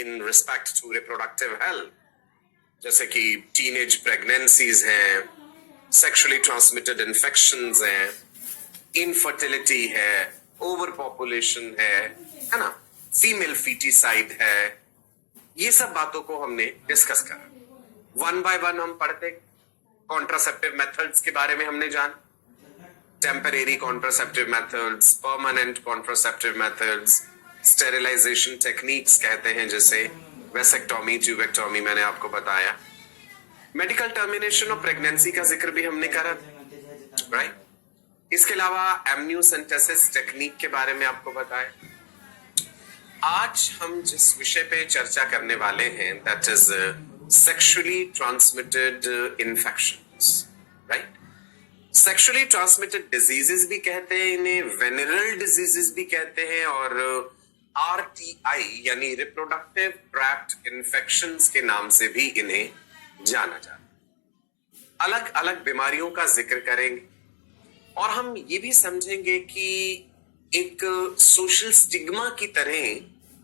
In respect to reproductive health, जैसे कि teenage pregnancies हैं, सेक्सुअली ट्रांसमिटेड इन्फेक्शंस हैं, इनफर्टिलिटी है, ओवर पॉपुलेशन है ना, फीमेल फीटिसाइड है, ये सब बातों को हमने डिस्कस करा। वन बाय वन हम पढ़ते, कॉन्ट्रासेप्टिव मेथड्स के बारे में हमने जाना, temporary contraceptive methods, permanent contraceptive methods, sterilization techniques कहते हैं जैसे वेसेक्टोमी, ट्यूबेक्टोमी मैंने आपको बताया, मेडिकल टर्मिनेशन ऑफ प्रेगनेंसी का जिक्र भी हमने करा, राइट। इसके अलावा एमनियोसेंटेसिस टेक्निक के बारे में आपको बताया। आज हम जिस विषय पे चर्चा करने वाले हैं that is sexually transmitted infections, right. Sexually transmitted diseases भी कहते हैं इन्हें, वेनरल डिजीजेस भी कहते हैं, और आरटीआई यानी रिप्रोडक्टिव ट्रैक्ट इन्फेक्शंस के नाम से भी इन्हें जाना जाता है। अलग अलग बीमारियों का जिक्र करेंगे और हम ये भी समझेंगे कि एक सोशल स्टिग्मा की तरह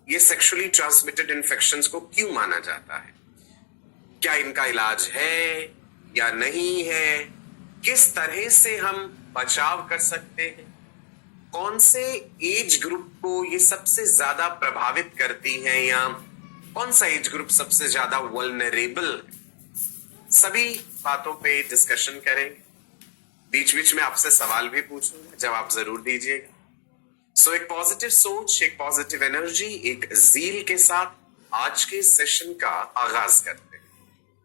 ये सेक्सुअली ट्रांसमिटेड इन्फेक्शंस को क्यों माना जाता है, क्या इनका इलाज है या नहीं है, किस तरह से हम बचाव कर सकते हैं, कौन से एज ग्रुप को ये सबसे ज्यादा प्रभावित करती हैं या कौन सा एज ग्रुप सबसे ज्यादा वल्नरेबल है, सभी बातों पे डिस्कशन करेंगे। बीच बीच में आपसे सवाल भी पूछूंगा, जवाब जरूर दीजिएगा। सो एक पॉजिटिव सोच, एक पॉजिटिव एनर्जी, एक जील के साथ आज के सेशन का आगाज करते हैं,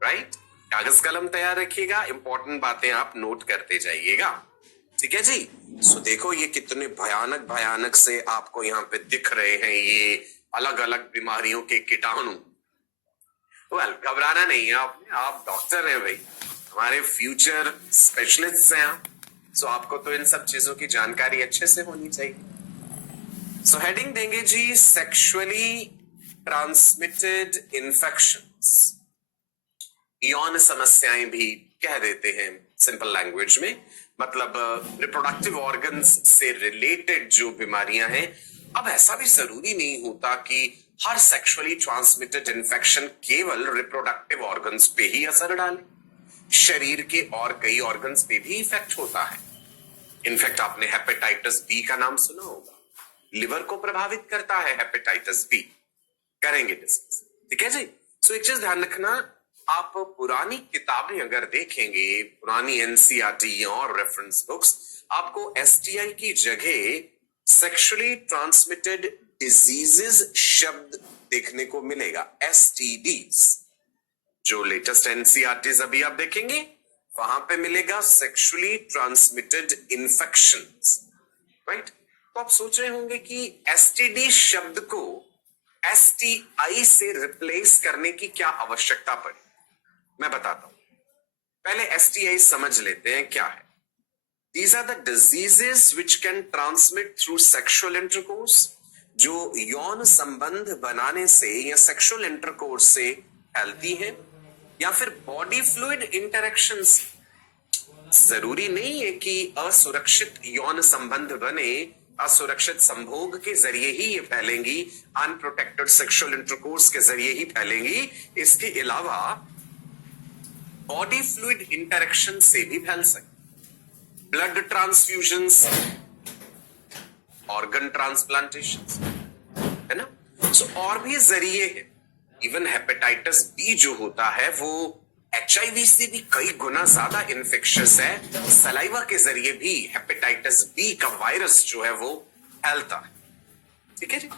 राइट। कागज कलम तैयार रखिएगा, इंपॉर्टेंट बातें आप नोट करते जाइएगा, ठीक है जी। सो देखो ये कितने भयानक भयानक से आपको यहाँ पे दिख रहे हैं ये अलग अलग बीमारियों के कीटाणु। वेल, घबराना नहीं है आपने, आप डॉक्टर हैं भाई, हमारे फ्यूचर स्पेशलिस्ट हैं आप, सो आपको तो इन सब चीजों की जानकारी अच्छे से होनी चाहिए। सो हेडिंग देंगे जी, सेक्सुअली ट्रांसमिटेड इन्फेक्शंस, यौन समस्याएं भी कह देते हैं सिंपल लैंग्वेज में, मतलब रिप्रोडक्टिव ऑर्गन्स से रिलेटेड जो बीमारियां हैं। अब ऐसा भी जरूरी नहीं होता कि हर सेक्सुअली ट्रांसमिटेड इन्फेक्शन केवल रिप्रोडक्टिव ऑर्गन्स पे ही असर डाले, शरीर के और कई ऑर्गन्स पे भी इफेक्ट होता है। इनफैक्ट आपने हेपेटाइटिस बी का नाम सुना होगा, लिवर को प्रभावित करता है हेपेटाइटिस बी, करेंगे डिस्कस, ठीक है जी। सो एक चीज ध्यान रखना, आप पुरानी किताबें अगर देखेंगे, पुरानी एनसीईआरटी और रेफरेंस बुक्स, आपको एसटीआई की जगह सेक्सुअली ट्रांसमिटेड डिजीजेस शब्द देखने को मिलेगा, एसटीडीज। जो लेटेस्ट एनसीईआरटी अभी आप देखेंगे वहां पे मिलेगा सेक्सुअली ट्रांसमिटेड इन्फेक्शंस, राइट। तो आप सोच रहे होंगे कि एसटीडी शब्द को एसटीआई से रिप्लेस करने की क्या आवश्यकता पड़ी। मैं बताता हूं, पहले एसटीआई समझ लेते हैं क्या है। These are the diseases which can transmit through sexual intercourse, जो यौन संबंध बनाने से या सेक्सुअल इंटरकोर्स से फैलती हैं, या फिर बॉडी फ्लूइड इंटरेक्शन से। जरूरी नहीं है कि असुरक्षित यौन संबंध बने, असुरक्षित संभोग के जरिए ही ये फैलेंगी, अनप्रोटेक्टेड सेक्सुअल इंटरकोर्स के जरिए ही फैलेंगी। इसके अलावा बॉडी फ्लूइड इंटरेक्शन से भी फैल सकती, ब्लड ट्रांसफ्यूजन्स, ऑर्गन ट्रांसप्लांटेशंस, है ना। सो और भी जरिए हैं। इवन हेपेटाइटिस बी जो होता है वो एचआईवी से भी कई गुना ज्यादा इन्फेक्शियस है, सलाइवा के जरिए भी हेपेटाइटिस बी का वायरस जो है वो फैलता है, ठीक है जी।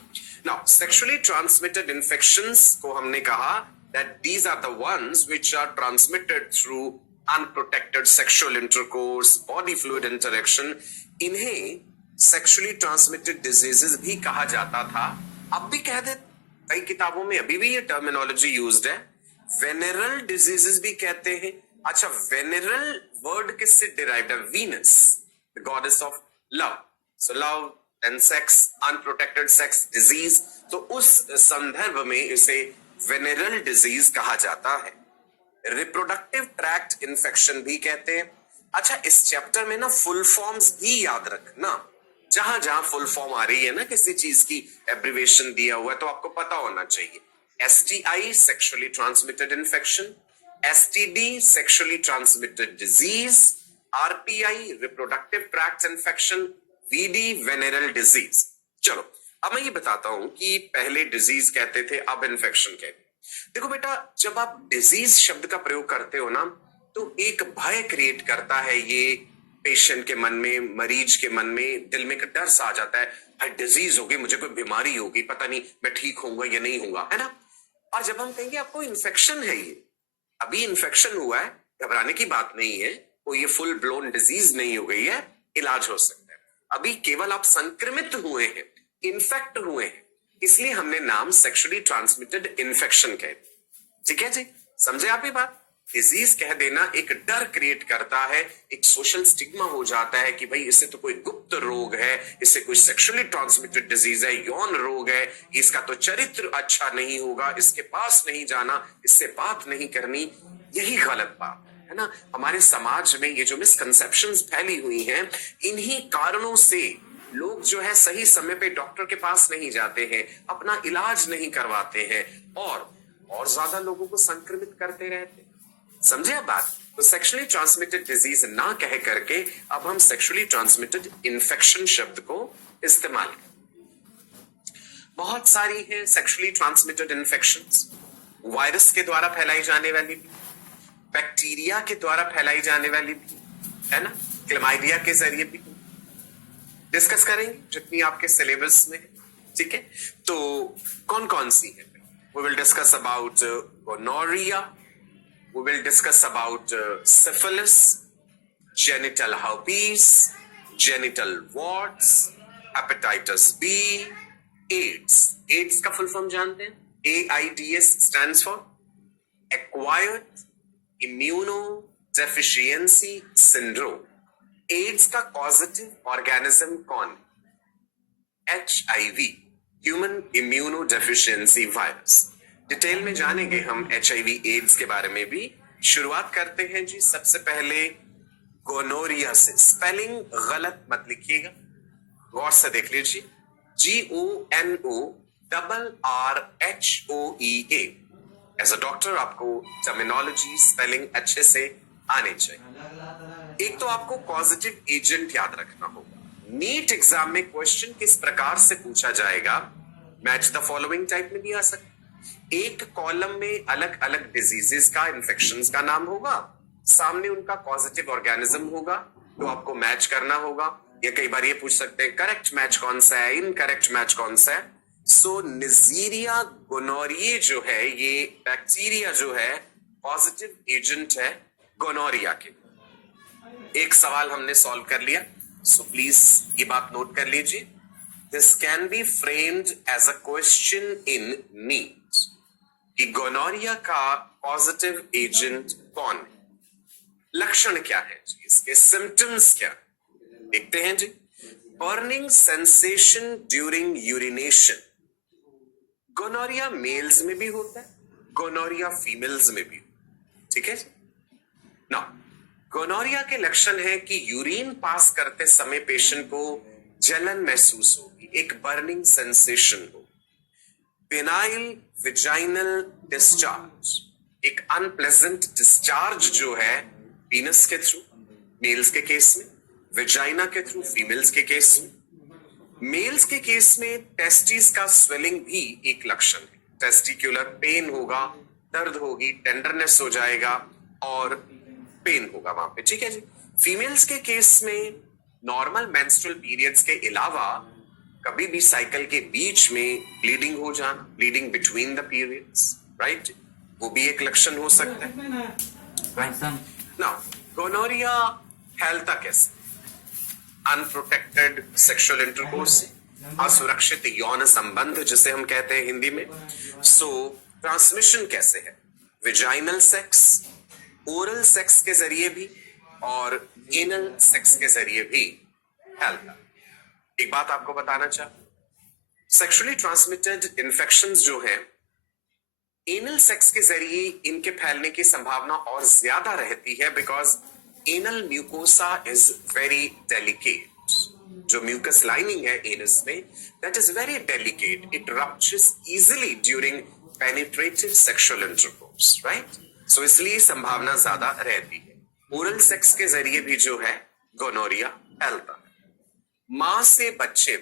नाउ सेक्सुअली ट्रांसमिटेड इन्फेक्शंस को हमने कहा that these are the ones which are transmitted through unprotected sexual intercourse, body fluid interaction. इन्हें sexually transmitted diseases भी कहा जाता था, अब भी कह दे, कई किताबों में अभी भी ये टर्मिनोलॉजी यूज्ड है। वेनेरल डिजीजेस भी कहते हैं। अच्छा, वेनेरल वर्ड किससे डिराइव्ड है? Venus, the goddess of love. So love and sex, unprotected sex disease, तो उस संदर्भ में इसे वेनेरल डिजीज कहा जाता है। रिप्रोडक्टिव ट्रैक्ट इन्फेक्शन भी कहते हैं। अच्छा, इस चैप्टर में ना फुल फॉर्म्स भी याद रखना, जहां जहां फुल फॉर्म आ रही है ना किसी चीज की, एब्रिवेशन दिया हुआ है तो आपको पता होना चाहिए। STI, sexually transmitted infection, STD, sexually transmitted disease, RPI, reproductive tract infection, VD, venereal disease. चलो अब मैं ये बताता हूं कि पहले डिजीज कहते थे, अब इन्फेक्शन कहते हैं। देखो बेटा, जब आप डिजीज शब्द का प्रयोग करते हो ना, तो एक भय क्रिएट करता है ये पेशेंट के मन में, मरीज के मन में, दिल में एक डर सा आ जाता है, भाई डिजीज होगी, मुझे कोई बीमारी होगी, पता नहीं मैं ठीक होऊंगा या नहीं होऊंगा, है ना। और जब हम कहेंगे आपको इन्फेक्शन है, ये अभी इन्फेक्शन हुआ है, घबराने की बात नहीं है, कोई ये फुल ब्लोन डिजीज नहीं हो गई है, इलाज हो सकता है। अभी केवल आप संक्रमित हुए हैं, इन्फेक्ट हुए हैं, इसलिए हमने नाम सेक्सुअली ट्रांसमिटेड इन्फेक्शन कह दिया। ठीक है जी, समझे आप ये बात। डिजीज कह देना एक डर क्रिएट करता है, एक सोशल स्टिग्मा हो जाता है कि भाई इससे तो कोई गुप्त रोग है, इससे कोई सेक्सुअली ट्रांसमिटेड डिजीज है, यौन रोग है, इसका तो चरित्र अच्छा नहीं होगा, इसके पास नहीं जाना, इससे बात नहीं करनी। यही गलत बात है ना। हमारे समाज में ये जो मिसकंसेप्शंस फैली हुई हैं, इन्हीं कारणों से लोग जो है सही समय पे डॉक्टर के पास नहीं जाते हैं, अपना इलाज नहीं करवाते हैं और ज्यादा लोगों को संक्रमित करते रहते हैं। समझे आप बात। तो सेक्सुअली ट्रांसमिटेड डिजीज ना कह करके अब हम सेक्सुअली ट्रांसमिटेड इन्फेक्शन शब्द को इस्तेमाल करें। बहुत सारी है सेक्सुअली ट्रांसमिटेड इन्फेक्शंस, वायरस के द्वारा फैलाई जाने वाली भी, बैक्टीरिया के द्वारा फैलाई जाने वाली भी, है ना, क्लेमाइडिया के जरिए भी डिस्कस करेंगे जितनी आपके सिलेबस में है। ठीक है, तो कौन कौन सी है? We will discuss about gonorrhea, we will discuss about syphilis, genital herpes, genital warts, hepatitis B, AIDS. AIDS का फुल फॉर्म जानते हैं? AIDS stands for Acquired Immunodeficiency Syndrome. AIDS का पॉजिटिव ऑर्गेनिज्म कौन? HIV, human immunodeficiency virus. Detail में जानेंगे हम HIV ads के बारे में भी। शुरुआत करते हैं जी सबसे पहले गोनोरिया से। स्पेलिंग गलत मत लिखिएगा, गौर से देख लीजिए। GONORRHOEA। एज अ डॉक्टर आपको टर्मिनोलॉजी स्पेलिंग अच्छे से आने चाहिए। एक तो आपको पॉजिटिव एजेंट याद रखना होगा। नीट एग्जाम में क्वेश्चन किस प्रकार से पूछा जाएगा, मैच द फॉलोइंग टाइप में भी आ सकता। एक कॉलम में अलग अलग डिजीजेस का, इन्फेक्शंस का नाम होगा, सामने उनका पॉजिटिव ऑर्गेनिज्म होगा, तो आपको मैच करना होगा। या कई बार ये पूछ सकते हैं करेक्ट मैच कौन सा है, इनकरेक्ट मैच कौन सा है। सो निजीरिया गोनोरिया जो है, ये बैक्टीरिया जो है पॉजिटिव एजेंट है गोनोरिया के। एक सवाल हमने सॉल्व कर लिया, सो प्लीज ये बात नोट कर लीजिए। This can be framed as a question in NEET कि गोनोरिया का पॉजिटिव एजेंट कौन है, लक्षण क्या है जी, इसके सिम्टम्स क्या है। देखते हैं जी। Burning sensation during urination, gonorrhoea males में भी होता है, गोनोरिया फीमेल्स में भी। ठीक है ना। गोनोरिया के लक्षण है कि यूरिन पास करते समय पेशेंट को जलन महसूस होगी, एक बर्निंग सेंसेशन हो। पेनाइल विजाइनल डिस्चार्ज, एक अनप्लेजेंट डिस्चार्ज जो है पीनस के थ्रू मेल्स के केस में, विजाइना के थ्रू फीमेल्स के केस में। मेल्स के केस में टेस्टिस का स्वेलिंग भी एक लक्षण है। टेस्टिकुलर पेन होगा, दर्द होगी, टेंडरनेस हो जाएगा और पेन होगा वहां पे। ठीक है जी। फीमेल्स के केस में नॉर्मल मेंस्ट्रुअल पीरियड्स के अलावा कभी भी साइकिल के बीच में ब्लीडिंग हो जाना, bleeding between the periods, right, वो भी एक लक्षण हो सकता है। राइट नाउ गोनोरिया फैलता कैसे? अनप्रोटेक्टेड सेक्सुअल इंटरकोर्स, असुरक्षित यौन संबंध जिसे हम कहते हैं हिंदी में। सो ट्रांसमिशन कैसे है? विजाइनल सेक्स, ओरल सेक्स के जरिए भी और एनल सेक्स के जरिए भी फैलता। एक बात आपको बताना चाहूं, सेक्सुअली ट्रांसमिटेड इन्फेक्शंस जो हैं, एनल सेक्स के जरिए इनके फैलने की संभावना और ज्यादा रहती है, because anal mucosa is very delicate. जो म्यूकस लाइनिंग है एनस में, that is very delicate, it ruptures easily during penetrative sexual intercourse, right? So इसलिए संभावना ज्यादा रहती है। ओरल सेक्स के जरिए भी जो है गोनोरिया फैलता है। मां से बच्चे,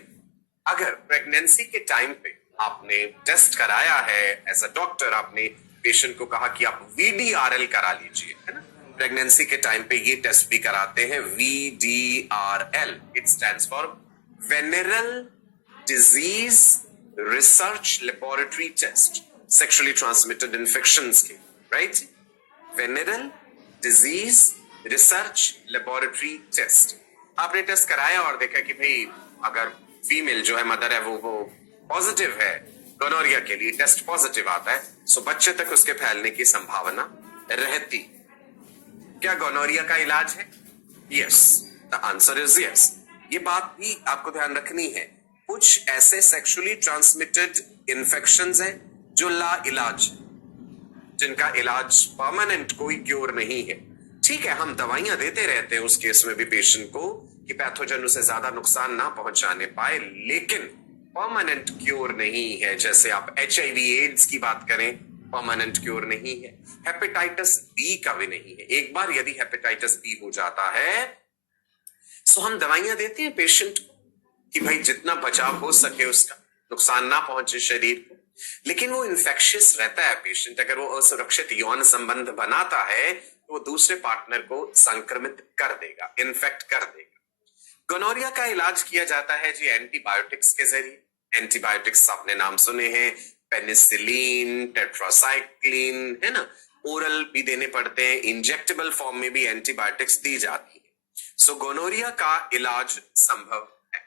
अगर प्रेगनेंसी के टाइम पे आपने टेस्ट कराया है एज अ डॉक्टर, आपने पेशेंट को कहा कि आप VDRL करा लीजिए, है ना? प्रेगनेंसी के टाइम पे ये टेस्ट भी कराते हैं, VDRL। It stands for venereal disease research laboratory test, sexually transmitted infections के, right? Venereal disease research laboratory test. आपने टेस्ट कराया और देखा कि भाई अगर फीमेल जो है मदर है वो पॉजिटिव है गोनोरिया के लिए, टेस्ट पॉजिटिव आता है, सो बच्चे तक उसके फैलने की संभावना रहती। क्या गोनोरिया का इलाज है? Yes, the answer is yes. ये बात भी आपको ध्यान रखनी है, कुछ ऐसे सेक्सुअली ट्रांसमिटेड इन्फेक्शंस हैं जो ला इलाज, जिनका इलाज परमानेंट कोई क्योर नहीं है। ठीक है, हम दवाइयां देते रहते हैं उस केस में भी पेशेंट को कि पैथोजन उसे ज्यादा नुकसान ना पहुंचाने पाए, लेकिन परमानेंट क्योर नहीं है। जैसे आप HIV एड्स की बात करें, परमानेंट क्योर नहीं है। हेपेटाइटिस बी का भी नहीं है। एक बार यदि हेपेटाइटिस बी हो जाता है तो हम दवाइयां देते हैं पेशेंट को कि भाई जितना बचाव हो सके उसका, नुकसान ना पहुंचे शरीर को, लेकिन वो इन्फेक्शियस रहता है पेशेंट। अगर वो असुरक्षित यौन संबंध बनाता है तो वो दूसरे पार्टनर को संक्रमित कर देगा, इन्फेक्ट कर देगा। गोनोरिया का इलाज किया जाता है जी एंटीबायोटिक्स के जरिए। एंटीबायोटिक्स आपने नाम सुने हैं, पेनिसिलिन, टेट्रासाइक्लिन, है ना? ओरल भी देने पड़ते हैं, इंजेक्टेबल फॉर्म में भी एंटीबायोटिक्स दी जाती है। सो गोनोरिया का इलाज संभव है।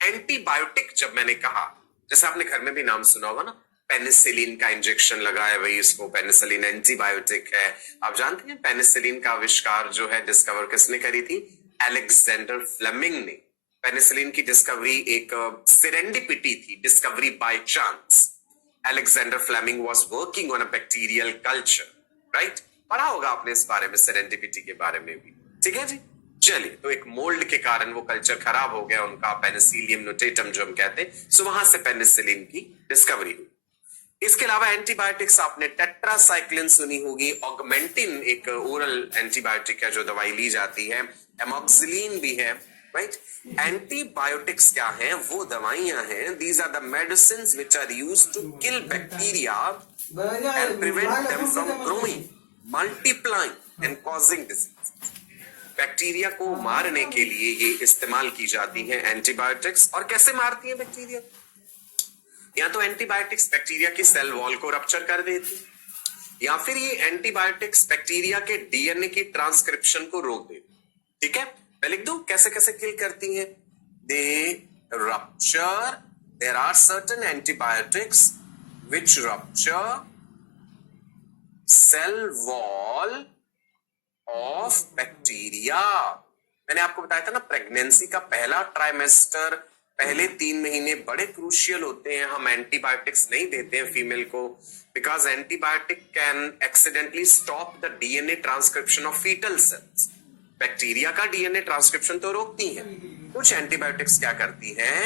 एंटीबायोटिक जब मैंने कहा, जैसे आपने घर में भी नाम सुना होगा ना, पेनिसिलिन का इंजेक्शन लगाया, भाई इसको पेनिसिलिन एंटीबायोटिक है। आप जानते हैं पेनिसिलिन का आविष्कार जो है डिस्कवर किसने करी थी? अलेक्जेंडर फ्लेमिंग ने। पेनिसिलिन की डिस्कवरी एक सेरेंडिपिटी थी, discovery by chance. Alexander Fleming was working on a bacterial culture, right? पढ़ा होगा आपने इस बारे में, सेरेंडिपिटी के बारे में भी, ठीक है जी। चलिए, तो एक मोल्ड के कारण वो कल्चर खराब हो गया उनका, पेनिसिलियम नोटेटम जो हम कहते हैं, सो वहां से पेनिसिलिन की डिस्कवरी हुई। इसके अलावा एंटीबायोटिक्स आपने टेट्रासाइक्लिन सुनी होगी, ऑगमेंटिन एक ओरल एंटीबायोटिक है जो दवाई ली जाती है, एमॉक्सिलिन भी है, राइट? एंटीबायोटिक्स क्या हैं? वो दवाइयां हैं, these are the medicines which are used to kill bacteria and prevent them from growing, multiplying and causing disease. Bacteria को मारने के लिए ये इस्तेमाल की जाती है एंटीबायोटिक्स। और कैसे मारती है बैक्टीरिया? या तो एंटीबायोटिक्स बैक्टीरिया की सेल वॉल को रप्चर कर देती, या फिर ये एंटीबायोटिक्स बैक्टीरिया के DNA की ट्रांसक्रिप्शन को रोक देती। ठीक है, मैं लिख दूं कैसे कैसे किल करती हैं? They rupture, there are certain antibiotics which rupture cell wall of bacteria. मैंने आपको बताया था ना, प्रेगनेंसी का पहला ट्राइमेस्टर, पहले 3 महीने बड़े क्रूशियल होते हैं। हम एंटीबायोटिक्स नहीं देते हैं फीमेल को, because antibiotic can accidentally stop the DNA transcription of foetal cells. Bacteria का DNA ट्रांसक्रिप्शन तो रोकती हैं, कुछ एंटीबायोटिक्स क्या करती हैं?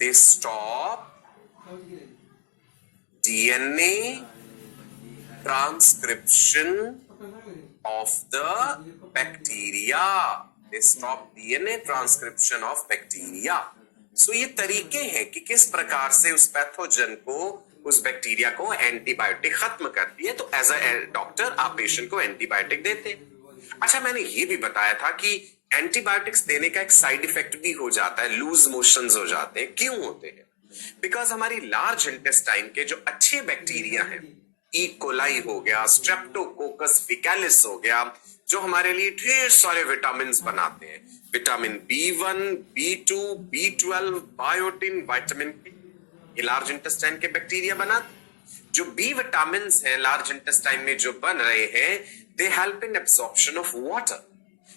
They stop DNA transcription of the bacteria. They stop DNA transcription of bacteria. So ये तरीके हैं कि किस प्रकार से उस पैथोजन को, उस बैक्टीरिया को एंटीबायोटिक खत्म करती है। तो एज अ डॉक्टर आप पेशेंट को एंटीबायोटिक देते हैं। अच्छा, मैंने ये भी बताया था कि एंटीबायोटिक्स देने का एक साइड इफेक्ट भी हो जाता है, लूज मोशंस हो जाते हैं। क्यों होते हैं? बिकॉज हमारी लार्ज इंटेस्टाइन के जो अच्छे बैक्टीरिया हैं, ई कोलाई हो गया, स्ट्रेप्टोकोकस फिकैलिस हो गया, जो हमारे लिए ढेर सारे विटामिन बनाते हैं, vitamin B1, B2, B12, biotin, vitamin के, ये लार्ज इंटेस्टाइन के बैक्टीरिया बनाते। जो बी विटामिन हैं लार्ज इंटेस्टाइन में जो बन रहे हैं, they help in absorption of water.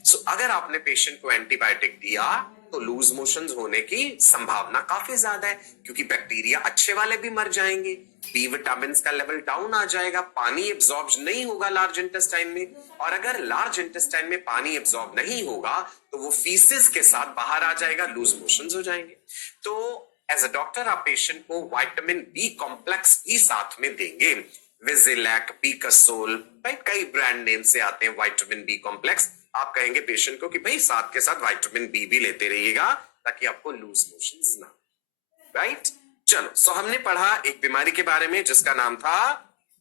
So अगर आपने पेशेंट को एंटीबायोटिक दिया तो लूज मोशंस होने की संभावना काफी ज्यादा है, क्योंकि बैक्टीरिया अच्छे वाले भी मर जाएंगे, बी विटामिन का लेवल डाउन आ जाएगा, पानी एब्जॉर्ब नहीं होगा लार्ज इंटेस्टाइन में, और अगर लार्ज इंटेस्टाइन में पानी एब्जॉर्ब नहीं होगा तो वो फीसेस के साथ बाहर आ जाएगा, लूज मोशंस हो जाएंगे। तो एज अ डॉक्टर आप पेशेंट को विटामिन बी कॉम्प्लेक्स भी साथ में देंगे, विजिलैक, बीकासोल, भाई कई ब्रांड नेम से आते हैं विटामिन बी कॉम्प्लेक्स। आप कहेंगे पेशेंट को कि भाई साथ के साथ विटामिन बी भी लेते रहिएगा ताकि आपको लूज मोशंस ना, राइट। चलो, सो हमने पढ़ा एक बीमारी के बारे में जिसका नाम था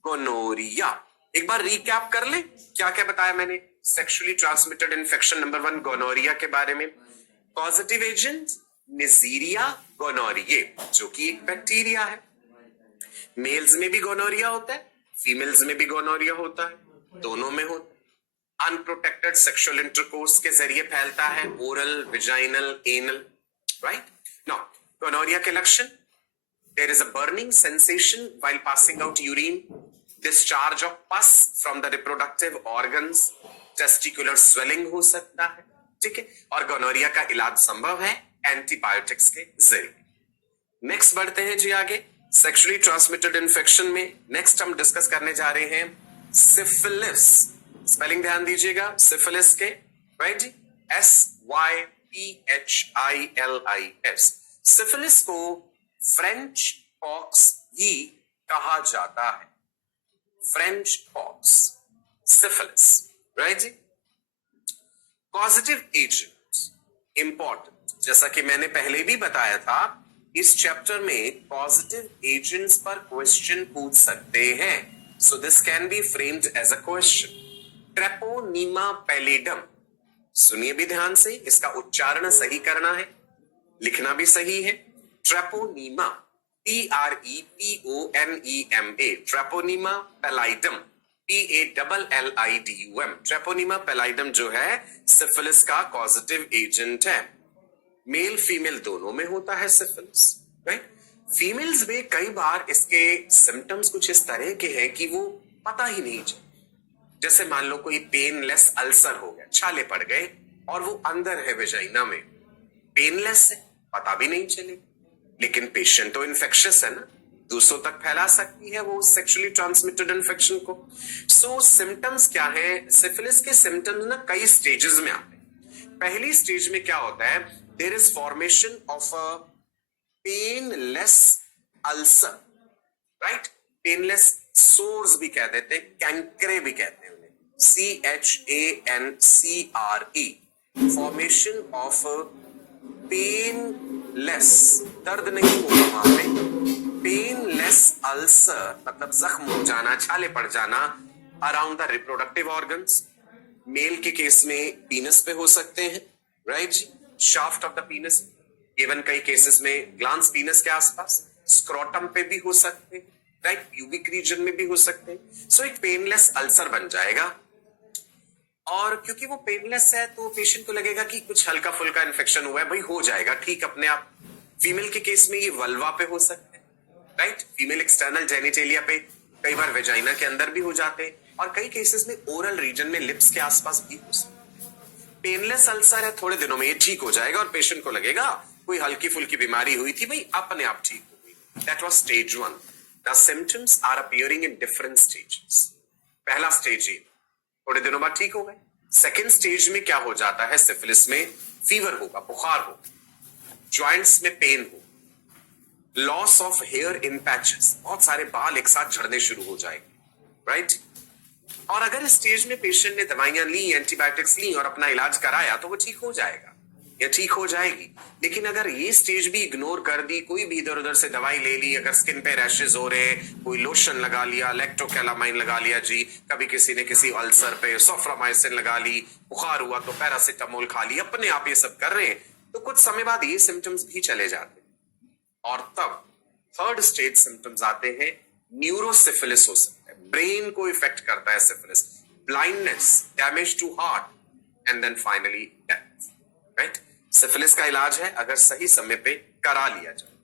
गोनोरिया। एक बार रिकैप कर ले, क्या क्या बताया मैंने। Sexually transmitted infection number 1 gonorrhoea के बारे में। पॉजिटिव एजेंट निजीरिया गोनोरिये, जो कि एक बैक्टीरिया है। मेल्स में भी गोनोरिया होता है, फीमेल्स में भी गोनोरिया होता है, दोनों में होता है। अनप्रोटेक्टेड सेक्सुअल इंटरकोर्स के जरिए फैलता है, oral, vaginal, anal, right. Now gonorrhoea के लक्षण, there is a burning sensation while passing out urine, discharge of pus from the reproductive organs, testicular swelling हो सकता है, ठीक है। और गोनोरिया का इलाज संभव है एंटीबायोटिक्स के जरिए। नेक्स्ट बढ़ते हैं जी आगे, सेक्सुअली ट्रांसमिटेड इन्फेक्शन में नेक्स्ट हम डिस्कस करने जा रहे हैं सिफिलिस। स्पेलिंग ध्यान दीजिएगा सिफिलिस के, राइट जी, SYPHILIS। सिफिलिस को फ्रेंच पॉक्स ही कहा जाता है, फ्रेंच पॉक्स, सिफिलिस, राइट जी। पॉजिटिव एजेंट इंपॉर्टेंट, जैसा कि मैंने पहले भी बताया था, इस चैप्टर में पॉजिटिव एजेंट्स पर क्वेश्चन पूछ सकते हैं, so this can be framed as a question. Treponema pallidum, सुनिए भी ध्यान से, इसका उच्चारण सही करना है, लिखना भी सही है। ट्रेपोनीमा, TREPONEMA, ट्रेपोनीमा पैलाइडम, PALLIDUM। ट्रेपोनीमा पैलाइडम जो है सिफिलिस का पॉजिटिव एजेंट है। मेल फीमेल दोनों में होता है सिफिलिस, राइट। फीमेल्स में कई बार इसके सिम्टम्स कुछ इस तरह के हैं कि वो पता ही नहीं चलता। जैसे मान लो कोई पेनलेस अल्सर हो गया, छाले पड़ गए और वो अंदर है वेजाइना में, पेनलेस है, पता भी नहीं चलेगा, लेकिन पेशेंट तो इन्फेक्शियस है ना, दूसरों तक फैला सकती है वो सेक्सुअली ट्रांसमिटेड इन्फेक्शन को। सो सिम्टम्स क्या है, सिफिलिस के सिम्टम्स ना कई स्टेजेस में आते हैं। पहली स्टेज में क्या होता है, there is formation of a painless ulcer, right. Painless sores भी कह देते हैं, कैंकरे भी कहते हैं उन्हें, CHANCRE। फॉर्मेशन ऑफ पेनलेस, दर्द नहीं होगा वहां पे, पेनलेस अल्सर मतलब जख्म हो जाना, छाले पड़ जाना around the reproductive organs. Male के केस में पीनस पे हो सकते हैं, राइट जी, shaft of the penis, even कई केसेस में ग्लांस पीनस के आसपास, स्क्रोटम पे भी हो सकते हैं, राइट, प्यूबिक रीजन में भी हो सकते हैं। सो एक पेनलेस अल्सर बन जाएगा, और क्योंकि वो पेनलेस है तो पेशेंट को लगेगा कि कुछ हल्का फुल्का इन्फेक्शन हुआ है, भाई हो जाएगा ठीक अपने आप। फीमेल के केस में ये वल्वा पे हो सकते हैं, राइट, फीमेल एक्सटर्नल जेनिटेलिया पे, कई बार वेजाइना के अंदर भी हो जाते हैं, और कई केसेस में ओरल रीजन में, लिप्स के आसपास भी हो सकते हैं। पेनलेस अल्सर है, थोड़े दिनों में ये ठीक हो जाएगा और पेशेंट को लगेगा कोई हल्की फुल्की बीमारी हुई थी, भाई अपने आप ठीक हो गई। That was stage 1। The symptoms are appearing in different stages. पहला स्टेज ये, थोड़े दिनों बाद ठीक हो गए। सेकेंड स्टेज में क्या हो जाता है, सिफिलिस में फीवर होगा, बुखार हो, जॉइंट्स में पेन हो, loss of here in patches, बहुत सारे बाल एक साथ झड़ने शुरू हो जाएंगे, राइट। और अगर इस स्टेज में पेशेंट ने दवाइयां ली, एंटीबायोटिक्स ली और अपना इलाज कराया तो वो ठीक हो जाएगा या ठीक हो जाएगी। लेकिन अगर ये स्टेज भी इग्नोर कर दी, कोई भी इधर उधर से दवाई ले ली, अगर स्किन पे रैशेज हो रहे, कोई लोशन लगा लिया, लैक्टोकैलामाइन लगा लिया जी, कभी किसी ने किसी अल्सर पे सोफ्रामाइसिन लगा ली, बुखार हुआ तो पैरासिटामोल खा ली, अपने आप ये सब कर रहे हैं, तो कुछ समय बाद ये सिम्टम्स भी चले जाते हैं। और तब थर्ड स्टेज सिम्टम्स आते हैं, न्यूरोसिफिलिस हो सकता है, ब्रेन को इफेक्ट करता है syphilis, blindness, damage to heart, and then finally death, right. Syphilis का इलाज है अगर सही समय पे करा लिया जाए।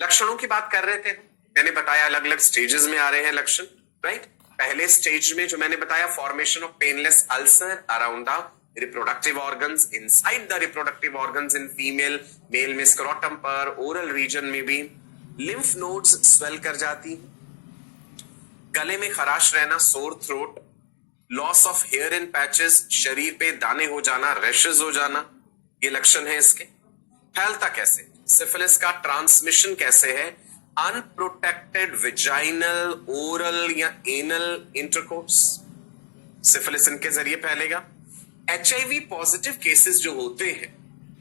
लक्षणों की बात कर रहे थे, मैंने बताया अलग अलग स्टेजेस में आ रहे हैं लक्षण, राइट। पहले स्टेज में जो मैंने बताया, formation of painless ulcer around the reproductive organs, inside the reproductive organs in female, male में स्क्रोटम पर, ओरल रीजन में भी, लिम्फ नोड्स स्वेल कर जाती, गले में खराश रहना, sore throat, loss of here in patches, शरीर पे दाने हो जाना, रैशेस हो जाना, ये लक्षण है इसके। फैलता कैसे, सिफिलिस का ट्रांसमिशन कैसे है, अनप्रोटेक्टेड विजाइनल, ओरल या एनल इंटरकोर्स, सिफिलिस इनके जरिए फैलेगा। एचआईवी पॉजिटिव केसेस जो होते हैं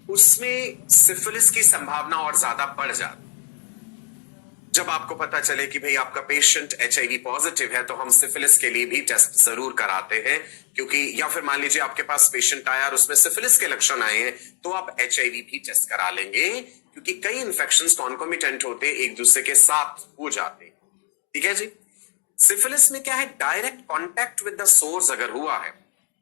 उसमें सिफिलिस की संभावना और ज्यादा बढ़ जाती है। जब आपको पता चले कि भाई आपका पेशेंट एचआईवी पॉजिटिव है तो हम सिफिलिस के लिए भी टेस्ट जरूर कराते हैं, क्योंकि या फिर मान लीजिए आपके पास पेशेंट आया और उसमें सिफिलिस के लक्षण आए हैं तो आप एचआईवी भी टेस्ट करा लेंगे, क्योंकि कई इंफेक्शंस कॉन्कोमिटेंट होते हैं, एक दूसरे के साथ हो जाते हैं। ठीक है जी। सिफिलिस में क्या है, direct contact with the source अगर हुआ है,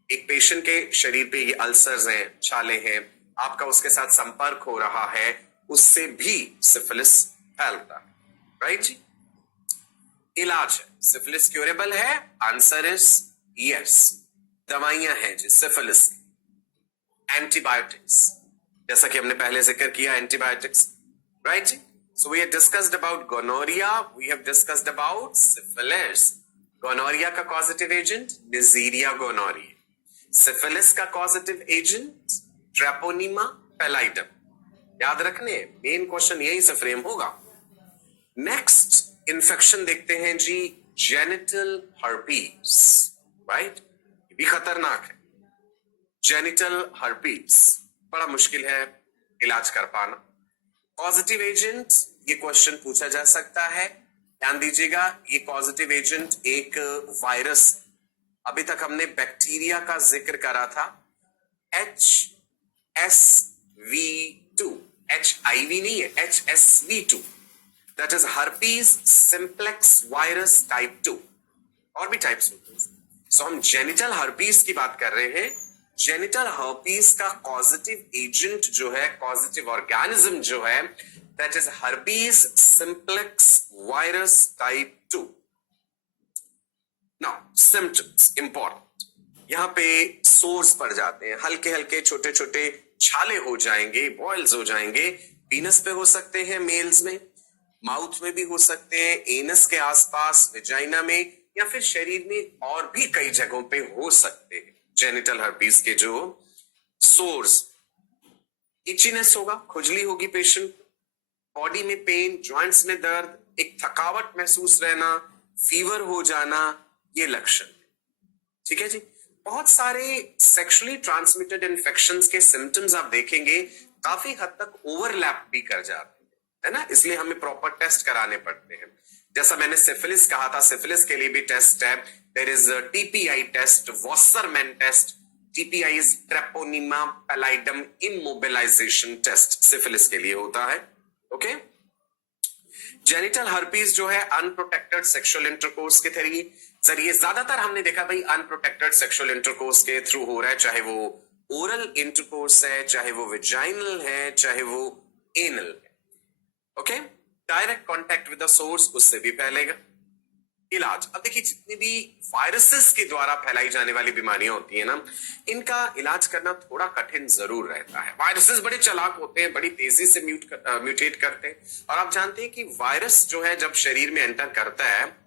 एक पेशेंट के शरीर पे ये अल्सर्स हैं, छाले हैं, आपका उसके साथ संपर्क हो रहा है, उससे भी सिफिलिस फैलता है। राइट जी। इलाज है, सिफिलिस क्यूरेबल है, आंसर इज यस। दवाइयां हैं जी सिफिलिस की, एंटीबायोटिक्स, जैसा कि हमने पहले जिक्र किया एंटीबायोटिक्स। राइट जी। So we have discussed about gonorrhoea, we have discussed about syphilis. Gonorrhoea का positive agent Neisseria gonorrhoea, syphilis का पॉजिटिव एजेंट ट्रेपोनिमा पैलाइडम। याद रखने, मेन क्वेश्चन यही से फ्रेम होगा। नेक्स्ट इंफेक्शन देखते हैं जी, जेनिटल हर्पीस। राइट, ये भी खतरनाक है। जेनिटल हर्पीस बड़ा मुश्किल है इलाज कर पाना। पॉजिटिव एजेंट, ये क्वेश्चन पूछा जा सकता है, ध्यान दीजिएगा। ये पॉजिटिव एजेंट एक वायरस, अभी तक हमने बैक्टीरिया का जिक्र करा था, HSV2, HIV नहीं है, HSV2, that is herpes simplex virus type 2। और भी टाइप्स होते हैं, सो हम जेनिटल हर्पीज की बात कर रहे हैं। जेनिटल हर्पीज का पॉजिटिव एजेंट जो है, पॉजिटिव ऑर्गेनिज्म जो है, that is herpes simplex virus type 2। Now symptoms important, यहां पे सोर्स पड़ जाते हैं, हल्के हल्के छोटे छोटे छाले हो जाएंगे, बॉयल्स हो जाएंगे, पीनस पे हो सकते हैं मेल्स में, माउथ में भी हो सकते हैं, एनस के आसपास, वेजाइना में, या फिर शरीर में और भी कई जगहों पे हो सकते हैं। जेनिटल हर्पीज के जो सोर्स, इचीनेस होगा, खुजली होगी पेशेंट, बॉडी में पेन, जॉइंट्स में दर्द, एक थकावट महसूस रहना, फीवर हो जाना, ये लक्षण। ठीक है जी। बहुत सारे सेक्सुअली ट्रांसमिटेड इन्फेक्शंस के सिम्टम्स आप देखेंगे काफी हद तक ओवरलैप भी कर जाते हैं, है ना, इसलिए हमें प्रॉपर टेस्ट कराने पड़ते हैं। जैसा मैंने सिफिलिस कहा था, सिफिलिस के लिए भी टेस्ट है, there is TPI test, Wassermann test. TPI is treponema pallidum immobilization test, syphilis के लिए होता है। ओके। जेनिटल हर्पीज जो है अनप्रोटेक्टेड सेक्सुअल इंटरकोर्स के जरिए ज्यादातर हमने देखा भाई अनप्रोटेक्टेड सेक्सुअल इंटरकोर्स के थ्रू हो रहा है, चाहे वो ओरल इंटरकोर्स है, चाहे वो विजाइनल है, चाहे वो एनल है। Okay. Direct contact with the source, उससे भी फैलेगा। इलाज, अब देखिए जितनी भी वायरसेस के द्वारा फैलाई जाने वाली बीमारियां होती है ना, इनका इलाज करना थोड़ा कठिन जरूर रहता है। वायरसेस बड़े चालाक होते हैं, बड़ी तेजी से म्यूटेट करते हैं, और आप जानते हैं कि वायरस जो है जब शरीर में एंटर करता है,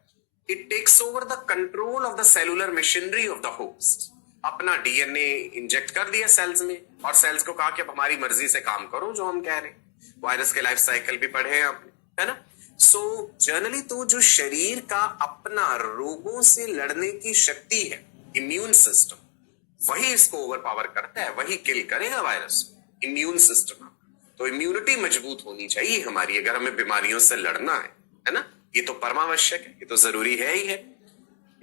it takes over the control of the cellular machinery of the host. अपना डीएनए इंजेक्ट कर दिया सेल्स में, और सेल्स को कहा कि अब हमारी मर्जी से काम करो जो हम कह रहे हैं। वायरस के लाइफ साइकिल भी पढ़े हैं आपने, है ना। सो जनरली तो जो शरीर का अपना रोगों से लड़ने की शक्ति है, इम्यून सिस्टम, वही इसको ओवर पावर करता है, वही किल करेगा वायरस, इम्यून सिस्टम। तो इम्यूनिटी मजबूत होनी चाहिए हमारी अगर हमें बीमारियों से लड़ना है ना, ये तो परमावश्यक है, ये तो जरूरी है ही है।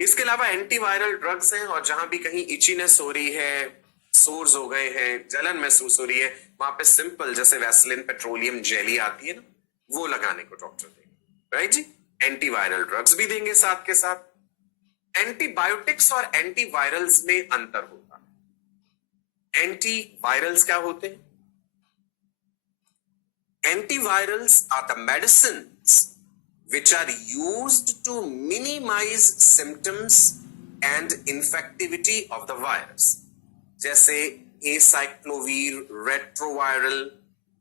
इसके अलावा एंटीवायरल ड्रग्स हैं, और जहां भी कहीं इचीनेस हो रही है, सोर्स हो गए हैं, जलन महसूस हो रही है, वहां पे सिंपल जैसे वैसलिन पेट्रोलियम जेली आती है ना, वो लगाने को डॉक्टर देंगे। राइट जी। एंटीवायरल ड्रग्स भी देंगे साथ के साथ। एंटीबायोटिक्स और एंटीवायरल्स में अंतर होता है। एंटीवायरल्स क्या होते हैं? Antivirals are the medicines which are used to minimize symptoms and infectivity of the virus, जैसे एसाइक्लोवीर, रेट्रोवायरल,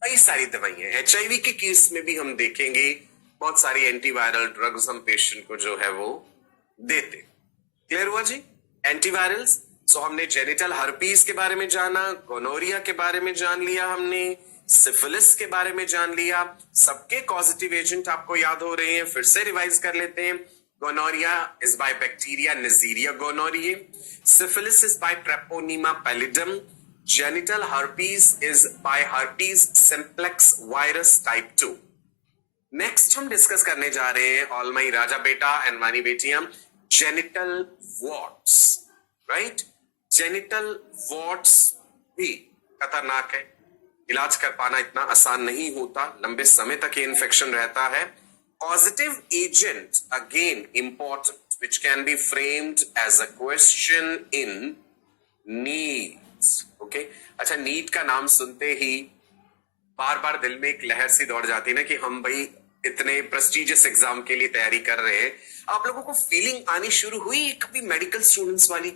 कई सारी दवाइयां। एचआईवी के केस में भी हम देखेंगे बहुत सारी एंटीवायरल ड्रग्स हम पेशेंट को जो है वो देते। क्लियर हुआ जी? एंटीवायरल्स। सो हमने जेनिटल हर्पीज के बारे में जाना, गोनोरिया के बारे में जान लिया हमने, सिफिलिस के बारे में जान लिया, सबके कॉजेटिव एजेंट आपको याद हो रहे हैं, फिर से रिवाइज कर लेते हैं। Gonorrhoea is by bacteria Neisseria gonorrhoeae, syphilis is by Treponema pallidum, genital herpes is by herpes simplex virus type 2। Next हम डिस्कस करने जा रहे हैं ऑल माई राजा बेटा एंड मानी बेटियां, genital warts, right. Genital warts भी खतरनाक है, इलाज कर पाना इतना आसान नहीं होता, लंबे समय तक ये इन्फेक्शन रहता है। Positive agent again important which can be framed as a question in needs, okay? अच्छा, नीट का नाम सुनते ही बार बार दिल में एक लहर सी दौड़ जाती है ना कि हम भाई इतने प्रेस्टिजियस एग्जाम के लिए तैयारी कर रहे हैं। आप लोगों को फीलिंग आनी शुरू हुई कभी मेडिकल स्टूडेंट्स वाली?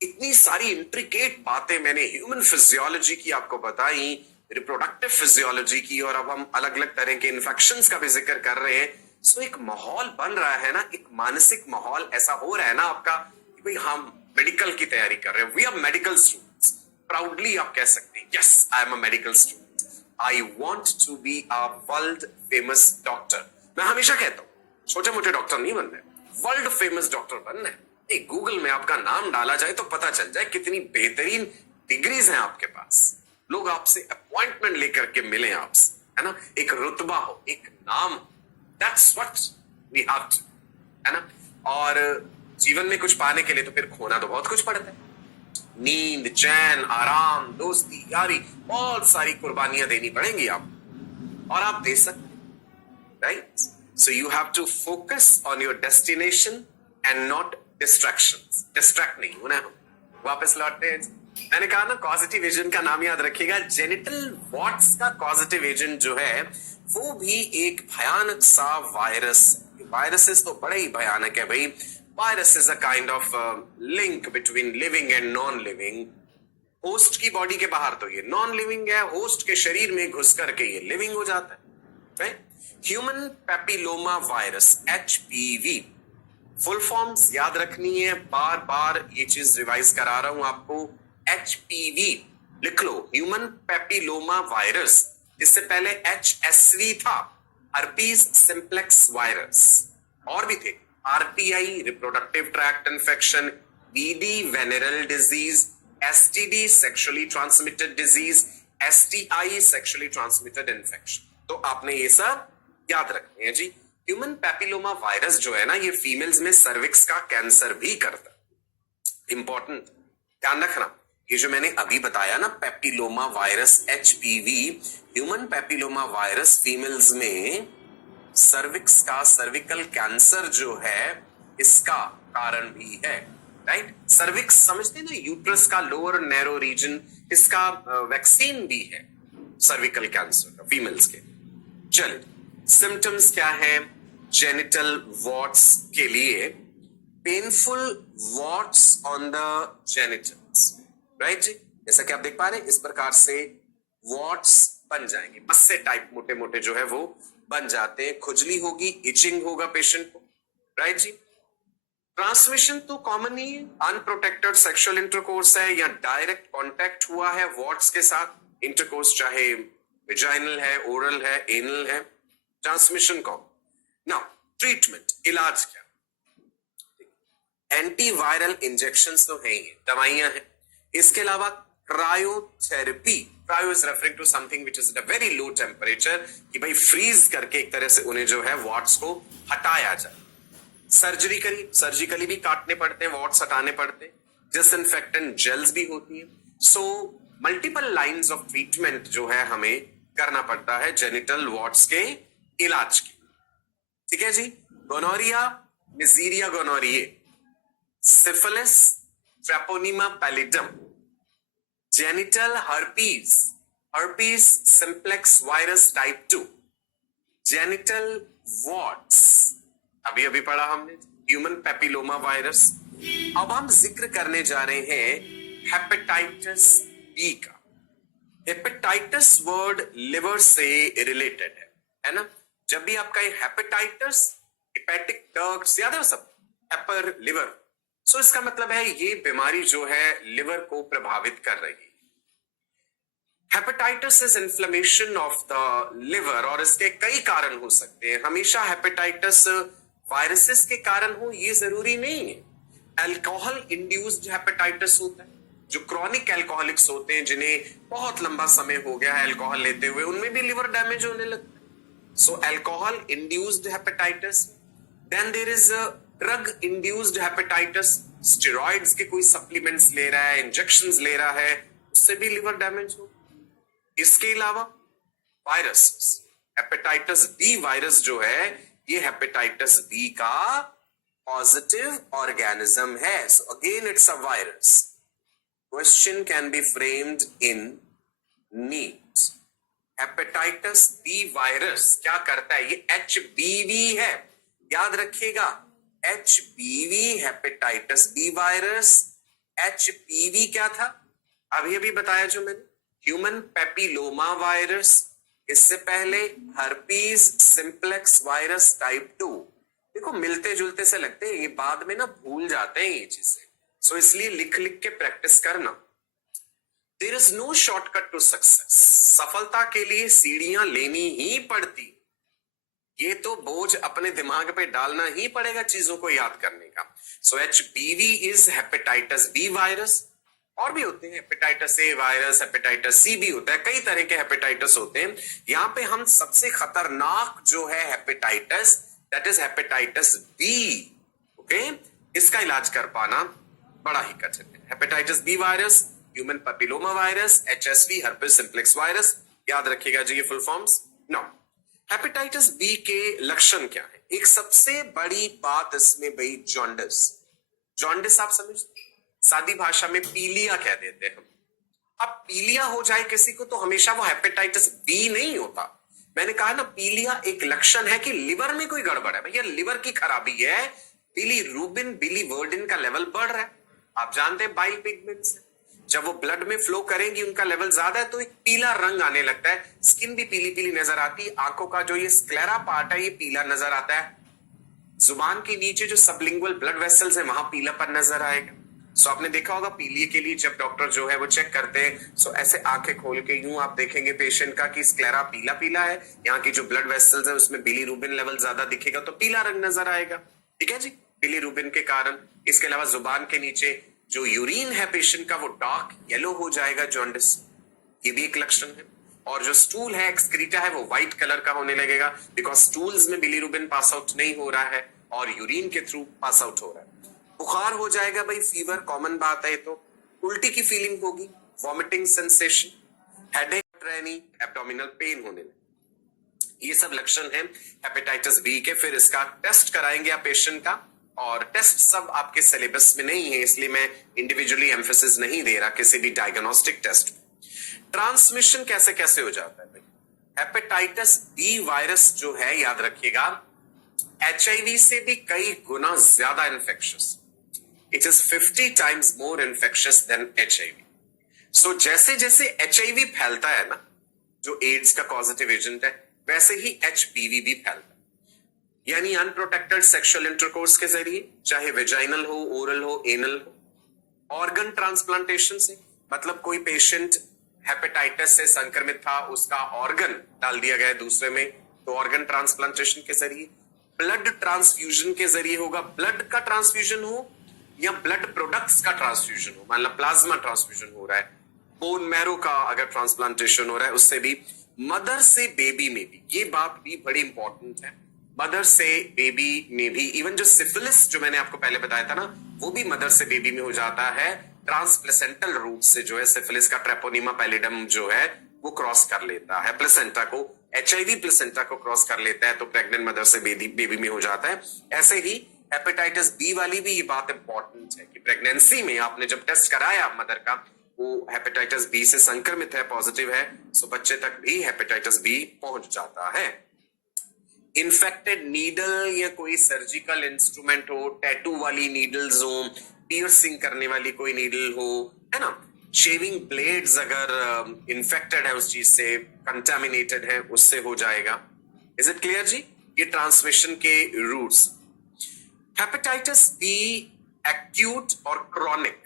इतनी सारी इंट्रिकेट बातें मैंने ह्यूमन फिजियोलॉजी की आपको बताई, रिप्रोडक्टिव फिजियोलॉजी की, और अब हम अलग अलग तरह के इन्फेक्शंस का भी जिक्र कर रहे हैं। सो एक माहौल बन रहा है ना, एक मानसिक माहौल ऐसा हो रहा है ना आपका कि भाई हम मेडिकल की तैयारी कर रहे हैं, we are medical students. Proudly आप कह सकते हैं, yes I am a medical student, I want to be a world famous doctor. मैं हमेशा कहता हूं छोटे मोटे डॉक्टर नहीं बनना है, वर्ल्ड फेमस डॉक्टर बनना है। एक गूगल में आपका नाम डाला जाए तो पता चल जाए कितनी बेहतरीन डिग्रीज हैं आपके पास, लोग आपसे अपॉइंटमेंट लेकर के मिले आपसे, है ना, एक रुतबा हो, एक नाम। That's what we have to, है ना। और जीवन में कुछ पाने के लिए तो फिर खोना तो बहुत कुछ पड़ता है, नींद, चैन, आराम, दोस्ती, यारी, बहुत सारी कुर्बानियां देनी पड़ेंगी आप, और आप दे सकते, right. So you have to focus on your destination and not distractions. Distract नहीं होना है। वापस लौटते हैं, मैंने कहा ना पॉजिटिव एजेंट का नाम याद रखिएगा। जेनिटल वॉर्ट्स का पॉजिटिव एजेंट जो है वो भी एक भयानक सा वायरस। वायरसेस तो बड़े ही भयानक है भाई। Virus is a kind of link between living and non living. Host की बॉडी के बाहर तो ये नॉन लिविंग है, होस्ट के शरीर में घुस करके ये लिविंग हो जाता है। Human papilloma virus, HPV, full forms याद रखनी है, बार बार ये चीज रिवाइज करा रहा हूं आपको। HPV लिख लो, ह्यूमन पैपिलोमा वायरस। इससे पहले HSV था, हर्पीज सिंप्लेक्स वायरस, और भी थे, RTI reproductive tract infection, BD venereal disease, STD sexually transmitted disease, STI sexually transmitted infection. तो आपने ये सब याद रखने हैं जी। ह्यूमन पैपिलोमा वायरस जो है ना, ये फीमेल्स में सर्विक्स का कैंसर भी करता है। इंपॉर्टेंट ध्यान रखना, ये जो मैंने अभी बताया ना papilloma virus HPV, human papilloma virus females में सर्विक्स का, सर्विकल कैंसर जो है इसका कारण भी है, राइट। सर्विक्स समझते हैं ना, यूट्रस का लोअर नैरो रीजन, इसका वैक्सीन भी है सर्विकल कैंसर का फीमेल्स के। चलिए, सिम्टम्स क्या है जेनिटल वॉर्ट्स के लिए? Painful warts on the genitals, right जी। जैसा कि आप देख पा रहे हैं, इस प्रकार से वॉर्ट्स बन जाएंगे, मस्से टाइप मोटे मोटे जो है वो बन जाते हैं। खुजली होगी, इचिंग होगा पेशेंट को, राइट जी। ट्रांसमिशन तो कॉमन ही है, अनप्रोटेक्टेड सेक्सुअल इंटरकोर्स है या डायरेक्ट कांटेक्ट हुआ है वॉर्ट्स के साथ, इंटरकोर्स चाहे विजाइनल है, ओरल है, एनल है, ट्रांसमिशन कॉमन। नाउ ट्रीटमेंट, इलाज क्या? एंटीवायरल इंजेक्शंस तो है ही, दवाइयां हैं। इसके अलावा cryotherapy, cryo is referring to something which is at a very low temperature, कि भाई फ्रीज करके एक तरह से उन्हें जो है वॉर्ट्स को हटाया जाए। सर्जिकली भी काटने पड़ते हैं, वॉर्ट्स हटाने पड़ते हैं। डिसइंफेक्टेंट जेल्स भी होती है। So multiple lines of treatment जो है हमें करना पड़ता है जेनिटल वॉर्ट्स के इलाज की, ठीक है जी। Gonorrhoea, Neisseria gonorrhoeae, syphilis, treponema pallidum, genital herpes, herpes simplex virus type 2, genital warts अभी अभी पढ़ा हमने, ह्यूमन पैपिलोमा वायरस। अब हम जिक्र करने जा रहे हैं हेपेटाइटिस बी का। हेपेटाइटिस वर्ड लिवर से रिलेटेड है ना। जब भी आपका हेपेटाइटिस, हेपेटिक डक्ट्स याद है सब, हेपर लिवर, सो इसका मतलब है ये बीमारी जो है लिवर को प्रभावित कर रही है। Hepatitis is inflammation of the liver और इसके कई कारण हो सकते हैं। हमेशा हेपेटाइटिस वायरसेस के कारण हो ये जरूरी नहीं है। अल्कोहल इंड्यूस्ड हेपेटाइटिस होता है, जो क्रॉनिक अल्कोहलिक्स होते हैं जिन्हें बहुत लंबा समय हो गया है अल्कोहल लेते हुए, उनमें भी लिवर डैमेज होने लगता है। So alcohol induced hepatitis. Then there is drug induced hepatitis, steroids के कोई सप्लीमेंट्स ले रहा है, इंजेक्शंस ले रहा है, उससे भी लिवर डैमेज हो। इसके अलावा वायरस, हेपेटाइटिस बी वायरस जो है, ये हेपेटाइटिस बी का पॉजिटिव ऑर्गेनिज्म है। So again it's a virus. Question can be framed in NEET. Hepatitis B virus क्या करता है? ये HBV है, याद रखिएगा। HBV hepatitis B virus. HPV क्या था? अभी अभी बताया जो मैंने, ह्यूमन पेपिलोमा वायरस। इससे पहले हर्पीज सिंप्लेक्स वायरस टाइप 2। देखो मिलते जुलते से लगते हैं, ये बाद में ना भूल जाते हैं ये चीजें, सो इसलिए लिख लिख के प्रैक्टिस करना। There is no shortcut to success. सफलता के लिए सीढ़ियां लेनी ही पड़ती, ये तो बोझ अपने दिमाग पे डालना ही पड़ेगा चीजों को याद करने का। So HBV is hepatitis B virus. और भी होते हैं, hepatitis A virus, hepatitis C भी होता है, कई तरह के हेपेटाइटिस होते हैं। यहाँ पे हम सबसे खतरनाक जो है hepatitis, that is hepatitis B. Okay, इसका इलाज कर पाना बड़ा ही कठिन है। Hepatitis B virus, human papilloma virus, HSV herpes simplex virus, याद रखिएगा जी ये full forms. No, hepatitis B के लक्षण क्या है? एक सबसे बड़ी बात इसमें भाई जॉन्डिस। जॉन्डिस आप समझते, सादी भाषा में पीलिया कह देते हैं हम। अब पीलिया हो जाए किसी को तो हमेशा वो हेपेटाइटिस बी नहीं होता। मैंने कहा ना, पीलिया एक लक्षण है कि लिवर में कोई गड़बड़ है। भैया लिवर की खराबी है, बिलीरूबिन बिलीवर्डिन का लेवल बढ़ रहा है। आप जानते हैं बाइल पिगमेंट्स, जब वो ब्लड में फ्लो करेंगी उनका लेवल ज्यादा है तो एक पीला रंग आने लगता है, स्किन भी पीली पीली नजर आती है, आंखों का जो ये स्क्लेरा पार्ट है ये पीला नजर आता है, जुबान के नीचे जो सबलिंगुअल ब्लड वेसल्स है वहां पीलापन नजर आएगा। सो आपने देखा होगा पीलिया के लिए जब डॉक्टर जो है वो चेक करते हैं, सो ऐसे आंखें खोल के यूं आप देखेंगे पेशेंट का कि स्क्लेरा पीला पीला है, यहाँ की जो ब्लड वेसल्स है उसमें बिलीरूबिन लेवल ज्यादा दिखेगा तो पीला रंग नजर आएगा। ठीक है जी, बिलीरूबिन के कारण। इसके अलावा जुबान के नीचे जो यूरिन है पेशेंट का वो डार्क येलो हो जाएगा, जॉन्डिस, ये भी एक लक्षण है। और जो स्टूल है, एक्सक्रीटा है, वो व्हाइट कलर का होने लगेगा, बिकॉज स्टूल्स में बिलीरूबिन पास आउट नहीं हो रहा है और यूरिन के थ्रू पास आउट हो रहा है। बुखार हो जाएगा भाई, फीवर कॉमन बात है। तो उल्टी की फीलिंग होगी, vomiting sensation, headache, trainee, abdominal pain होने लगे। ये सब लक्षण हैं हेपेटाइटिस बी के। फिर इसका टेस्ट कराएंगे आप पेशेंट का, और टेस्ट सब आपके सिलेबस में नहीं है इसलिए मैं इंडिविजुअली एम्फेसिस नहीं दे रहा किसी भी डायग्नोस्टिक टेस्ट। ट्रांसमिशन कैसे कैसे हो जाता है भाई? हेपेटाइटिस बी वायरस जो है, याद रखिएगा, HIV से भी कई गुना ज्यादा infectious. It is 50 times more infectious than HIV। So जैसे जैसे HIV फैलता है ना, जो एड्स का पॉजिटिव एजेंट है, वैसे ही HPV भी फैलता है। यानी अनप्रोटेक्टेड सेक्सुअल इंटरकोर्स के जरिए, चाहे वेजाइनल हो, ओरल हो, एनल हो, ऑर्गन ट्रांसप्लांटेशन से, मतलब कोई पेशेंट हेपेटाइटिस से संक्रमित था, उसका ऑर्गन डाल दिया गया दूसरे में, तो ऑर्गन ट्रांसप्लांटेशन के जरिए, ब्लड ट्रांसफ्यूजन के जरिए होगा, ब्लड का ट्रांसफ्यूजन हो या ब्लड प्रोडक्ट्स का ट्रांसफ्यूजन हो, मतलब प्लाज्मा ट्रांसफ्यूजन हो रहा है, बोन मैरो का अगर ट्रांसप्लांटेशन हो रहा है उससे भी, मदर से बेबी में भी, ये बात भी बड़ी इंपॉर्टेंट है, मदर से बेबी में भी, इवन जो सिफिलिस जो मैंने आपको पहले बताया था ना, वो भी मदर से बेबी में हो जाता है। ट्रांसप्लेसेंटल रूट से जो है सिफिलिस का ट्रेपोनिमा पैलिडम जो है वो क्रॉस कर लेता है प्लेसेंटा को, HIV प्लेसेंटा को क्रॉस कर लेता है तो प्रेग्नेंट मदर से बेबी में हो जाता है। ऐसे ही हेपेटाइटिस बी वाली भी ये बात इंपॉर्टेंट है कि प्रेगनेंसी में आपने जब टेस्ट कराया मदर का, वो हेपेटाइटिस बी से संक्रमित है, पॉजिटिव है, सो बच्चे तक भी हेपेटाइटिस बी पहुंच जाता है। इन्फेक्टेड नीडल या कोई सर्जिकल इंस्ट्रूमेंट हो, टैटू वाली नीडल्स हो, पियर्सिंग करने वाली कोई नीडल हो, है ना, शेविंग ब्लेड्स अगर इन्फेक्टेड है उस चीज से, कंटामिनेटेड है, उससे हो जाएगा। इज इट क्लियर जी? ये ट्रांसमिशन के रूट्स। हेपेटाइटिस बी एक्यूट और क्रॉनिक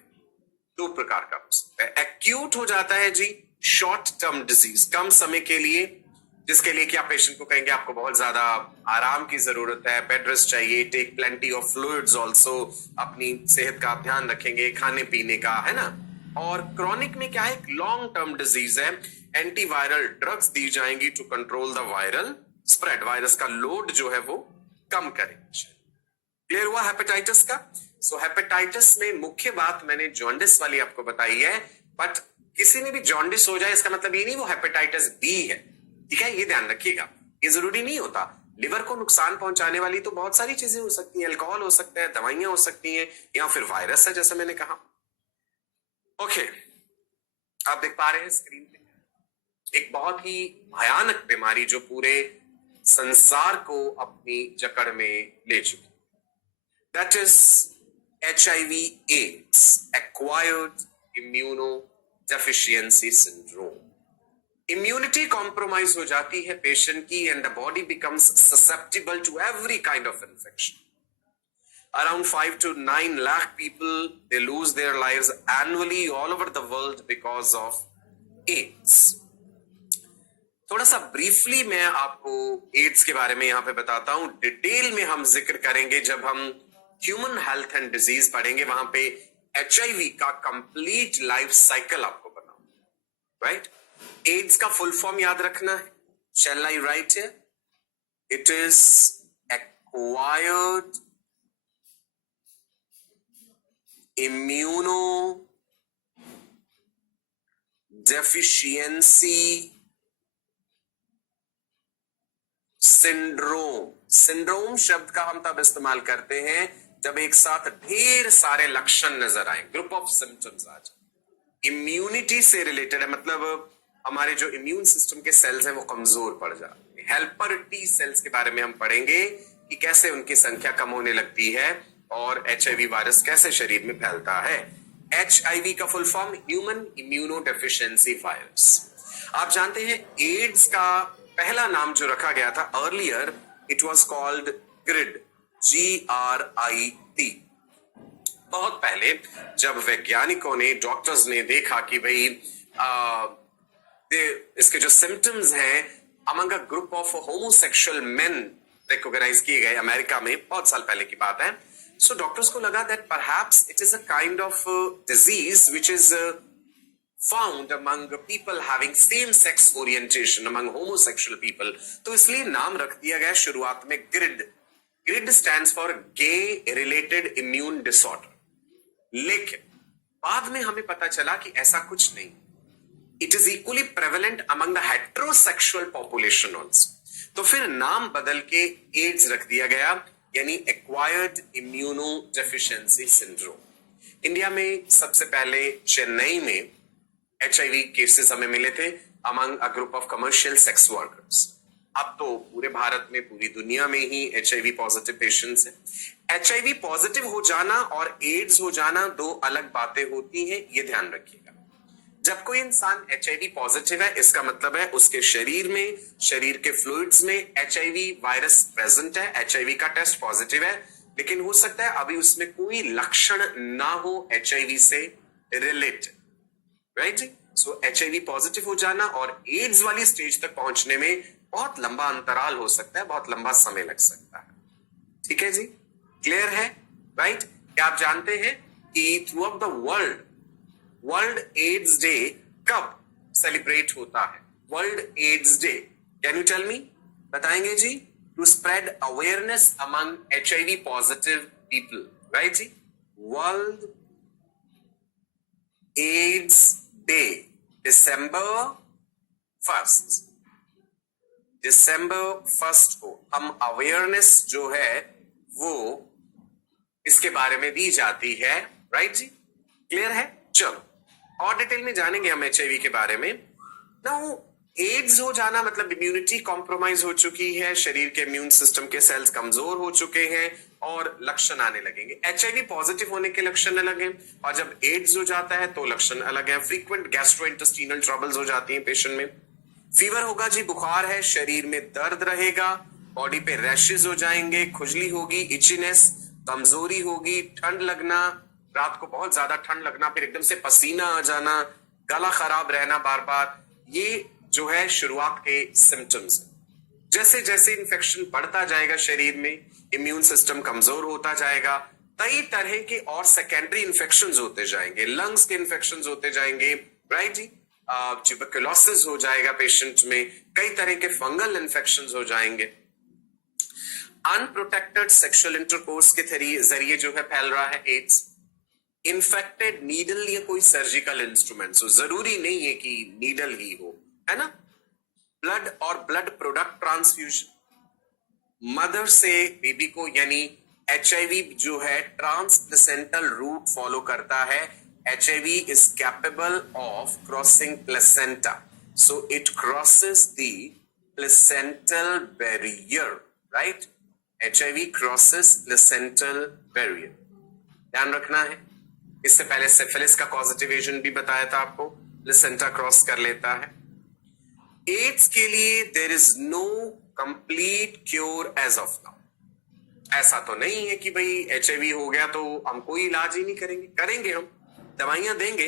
दो प्रकार का हो सकता है। एक्यूट हो जाता है जी शॉर्ट टर्म डिजीज, कम समय के लिए, जिसके लिए कि आप पेशेंट को कहेंगे आपको बहुत ज्यादा आराम की जरूरत है, बेड रेस्ट चाहिए, take plenty of fluids also, अपनी सेहत का आप ध्यान रखेंगे, खाने पीने का, है ना। और क्रॉनिक में क्या है, एक लॉन्ग टर्म डिजीज है, एंटीवायरल ड्रग्स दी जाएंगी to control the viral spread, virus का लोड जो है वो कम करेंगे। क्लियर हुआ हेपेटाइटिस का? सो हेपेटाइटिस में मुख्य बात मैंने जॉन्डिस वाली आपको बताई है, बट किसी में भी जॉन्डिस हो जाए इसका मतलब ये नहीं वो हेपेटाइटिस बी है, ठीक है, ये ध्यान रखिएगा। ये जरूरी नहीं होता। लिवर को नुकसान पहुंचाने वाली तो बहुत सारी चीजें हो सकती हैं, अल्कोहल हो सकता है, दवाइयां हो सकती हैं, या फिर वायरस है जैसे मैंने कहा। ओके, आप देख पा रहे हैं स्क्रीन पे एक बहुत ही भयानक बीमारी जो पूरे संसार को अपनी जकड़ में ले चुकी, that is HIV AIDS, acquired immuno deficiency syndrome. Immunity compromise हो जाती है पेशेंट की and the body becomes susceptible to every kind of infection. Around 5 to 9 lakh people, they lose their lives annually all over the world because of AIDS. थोड़ा सा briefly मैं आपको ads के बारे में यहां पे बताता हूं, डिटेल में हम जिक्र करेंगे जब हम ह्यूमन हेल्थ एंड डिजीज पढ़ेंगे, वहां पे HIV का कंप्लीट लाइफ साइकिल आपको बनाऊं, राइट। एड्स का फुल फॉर्म याद रखना है, shall I write here, it is acquired immuno deficiency syndrome. Syndrome शब्द का हम तब इस्तेमाल करते हैं जब एक साथ ढेर सारे लक्षण नजर आए, ग्रुप ऑफ सिम्टम्स आ जाए। इम्यूनिटी से रिलेटेड है, मतलब हमारे जो इम्यून सिस्टम के सेल्स हैं वो कमजोर पड़ जाते हैं। हेल्पर टी सेल्स के बारे में हम पढ़ेंगे कि कैसे उनकी संख्या कम होने लगती है और HIV वायरस कैसे शरीर में फैलता है। HIV का full form human immuno deficiency virus. आप जानते हैं एड्स का पहला नाम जो रखा गया था earlier, it was called grid, GRID। बहुत पहले जब वैज्ञानिकों ने, डॉक्टर्स ने देखा कि भाई इसके जो सिम्टम्स हैं among a group of homosexual men recognize किए गए अमेरिका में, बहुत साल पहले की बात है। सो डॉक्टर्स को लगा that perhaps it is a kind of disease which is found among people having same sex orientation, among homosexual people। तो इसलिए नाम रख दिया गया शुरुआत में GRID. GRID stands for gay related immune disorder. लेकिन बाद में हमें पता चला कि ऐसा कुछ नहीं, it is equally prevalent among the heterosexual population also. तो फिर नाम बदल के एड्स रख दिया गया, यानी acquired immuno deficiency syndrome. India में सबसे पहले चेन्नई में HIV केसेस हमें मिले थे among a group of commercial sex workers. अब तो पूरे भारत में, पूरी दुनिया में ही HIV पॉजिटिव पेशेंट्स हैं। HIV पॉजिटिव हो जाना और एड्स हो जाना दो अलग बातें होती हैं, ये ध्यान रखिएगा। जब कोई इंसान HIV पॉजिटिव है इसका मतलब है उसके शरीर में, शरीर के फ्लूइड्स में HIV वायरस प्रेजेंट है, HIV का टेस्ट पॉजिटिव है, लेकिन हो सकता है अभी उसमें कोई लक्षण ना हो HIV से रिलेटेड, राइट। सो HIV पॉजिटिव हो जाना और एड्स वाली स्टेज तक पहुंचने में बहुत लंबा अंतराल हो सकता है, बहुत लंबा समय लग सकता है। ठीक है जी, क्लियर है, राइट। क्या आप जानते हैं कि throughout the world AIDS day कब सेलिब्रेट होता है? World AIDS day, can you tell me, बताएंगे जी? To spread awareness among HIV positive people, right जी। World AIDS day December 1st को हम अवेयरनेस जो है वो इसके बारे में दी जाती है, राइट जी, क्लियर है। चलो और डिटेल में जानेंगे हम HIV के बारे में। नाउ एड्स हो जाना मतलब इम्यूनिटी कॉम्प्रोमाइज हो चुकी है, शरीर के इम्यून सिस्टम के सेल्स कमजोर हो चुके हैं और लक्षण आने लगेंगे। HIV पॉजिटिव होने के लक्षण अलग हैं और जब एड्स हो जाता है तो लक्षण अलग हैं। फ्रीक्वेंट गैस्ट्रोइंटेस्टाइनल ट्रबल्स हो जाती हैं पेशेंट में, फीवर होगा जी, बुखार है, शरीर में दर्द रहेगा, बॉडी पे रैशेस हो जाएंगे, खुजली होगी, इचीनेस, कमजोरी होगी, ठंड लगना, रात को बहुत ज्यादा ठंड लगना, फिर एकदम से पसीना आ जाना, गला खराब रहना बार बार, ये जो है शुरुआत के सिम्टम्स। जैसे जैसे इन्फेक्शन बढ़ता जाएगा शरीर में, इम्यून सिस्टम कमजोर होता जाएगा, कई तरह के और सेकेंडरी इन्फेक्शंस होते जाएंगे, लंग्स के इन्फेक्शंस होते जाएंगे, राइट जी, ट्यूबरकुलोसिस हो जाएगा पेशेंट में, कई तरह के फंगल इन्फेक्शंस हो जाएंगे। अनप्रोटेक्टेड सेक्सुअल इंटरकोर्स के जरिए जो है फैल रहा है एड्स। इन्फेक्टेड नीडल या कोई सर्जिकल इंस्ट्रूमेंट हो, जरूरी नहीं है कि नीडल ही हो, है ना। ब्लड और ब्लड प्रोडक्ट ट्रांसफ्यूजन, मदर से बेबी को, यानी एचआईवी जो है ट्रांसप्लेसेंटल रूट फॉलो करता है। HIV is capable of crossing placenta, so it crosses the placental barrier, right. HIV crosses placental barrier, ध्यान रखना है। इससे पहले सिफिलिस का कॉजेटिव एजेंट भी बताया था आपको, प्लेसेंटा क्रॉस कर लेता है। एड्स के लिए there is no complete cure as of now. ऐसा तो नहीं है कि भाई एचआईवी हो गया तो हम कोई इलाज ही नहीं करेंगे, करेंगे, हम दवाइयां देंगे,